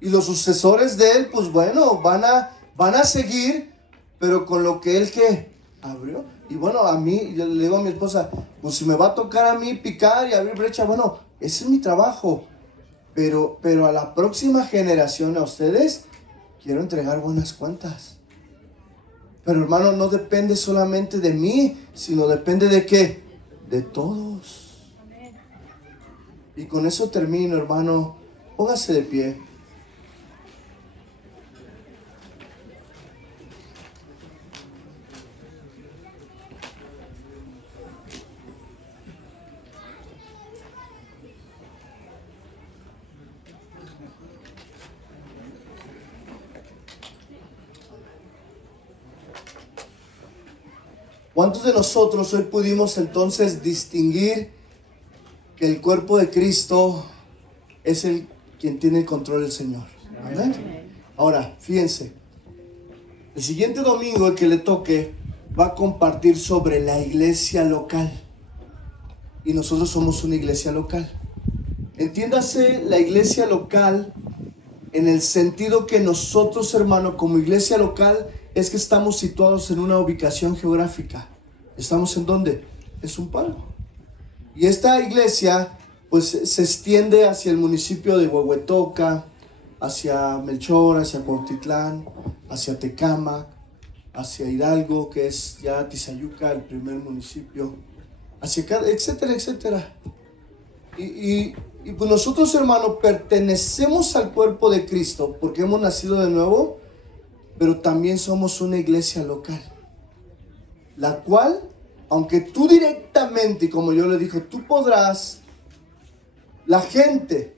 Y los sucesores de Él, pues bueno, van a seguir, pero con lo que Él, ¿qué? Abrió. Y bueno, a mí, yo le digo a mi esposa, pues si me va a tocar a mí picar y abrir brecha, bueno, ese es mi trabajo. Pero a la próxima generación, a ustedes, quiero entregar buenas cuentas. Pero hermano, no depende solamente de mí, sino depende de ¿qué? De todos. Y con eso termino, hermano. Póngase de pie. ¿Cuántos de nosotros hoy pudimos entonces distinguir que el cuerpo de Cristo es quien tiene el control del Señor? ¿Amén? Ahora, fíjense, el siguiente domingo, el que le toque, va a compartir sobre la iglesia local. Y nosotros somos una iglesia local. Entiéndase, la iglesia local en el sentido que nosotros, hermano, como iglesia local, es que estamos situados en una ubicación geográfica. ¿Estamos en dónde? Es un palo. Y esta iglesia, pues, se extiende hacia el municipio de Huehuetoca, hacia Melchor, hacia Cuautitlán, hacia Tecámac, hacia Hidalgo, que es ya Tizayuca, el primer municipio, hacia acá, etcétera, etcétera. Y pues nosotros, hermano, pertenecemos al cuerpo de Cristo porque hemos nacido de nuevo, pero también somos una iglesia local, la cual, aunque tú directamente, como yo le dije, tú podrás, la gente,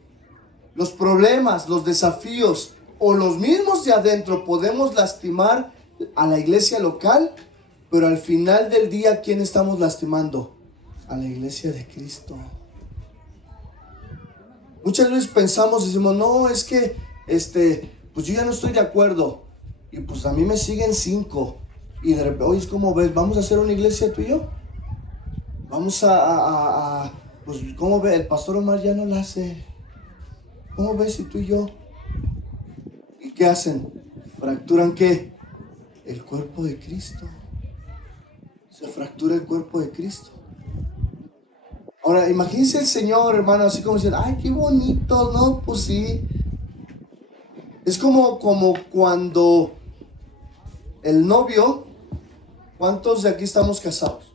los problemas, los desafíos o los mismos de adentro podemos lastimar a la iglesia local, pero al final del día, ¿quién estamos lastimando? A la iglesia de Cristo. Muchas veces pensamos, decimos, no, es que, pues yo ya no estoy de acuerdo. Y pues a mí me siguen 5. Y de repente, oye, ¿cómo ves? ¿Vamos a hacer una iglesia tú y yo? Vamos pues, ¿cómo ves? El pastor Omar ya no la hace. ¿Cómo ves si tú y yo? ¿Y qué hacen? ¿Fracturan qué? El cuerpo de Cristo. Se fractura el cuerpo de Cristo. Ahora, imagínense el Señor, hermano, así como diciendo, ay, qué bonito, ¿no? Pues sí. Es como cuando el novio, ¿cuántos de aquí estamos casados?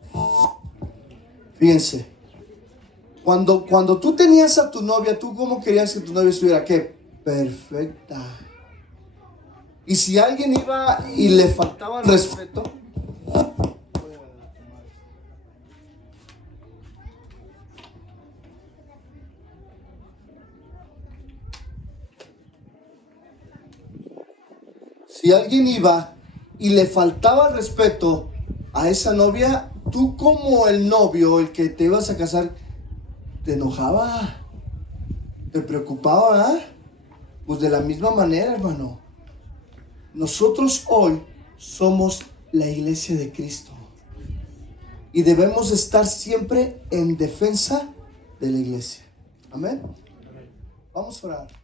Fíjense, cuando tú tenías a tu novia, ¿tú cómo querías que tu novia estuviera? ¿Qué? Perfecta. Y si alguien iba y le faltaba el respeto, si alguien iba y le faltaba el respeto a esa novia, tú como el novio, el que te ibas a casar, te enojaba, te preocupaba, ¿eh? Pues de la misma manera, hermano. Nosotros hoy somos la iglesia de Cristo y debemos estar siempre en defensa de la iglesia. Amén. Vamos a orar.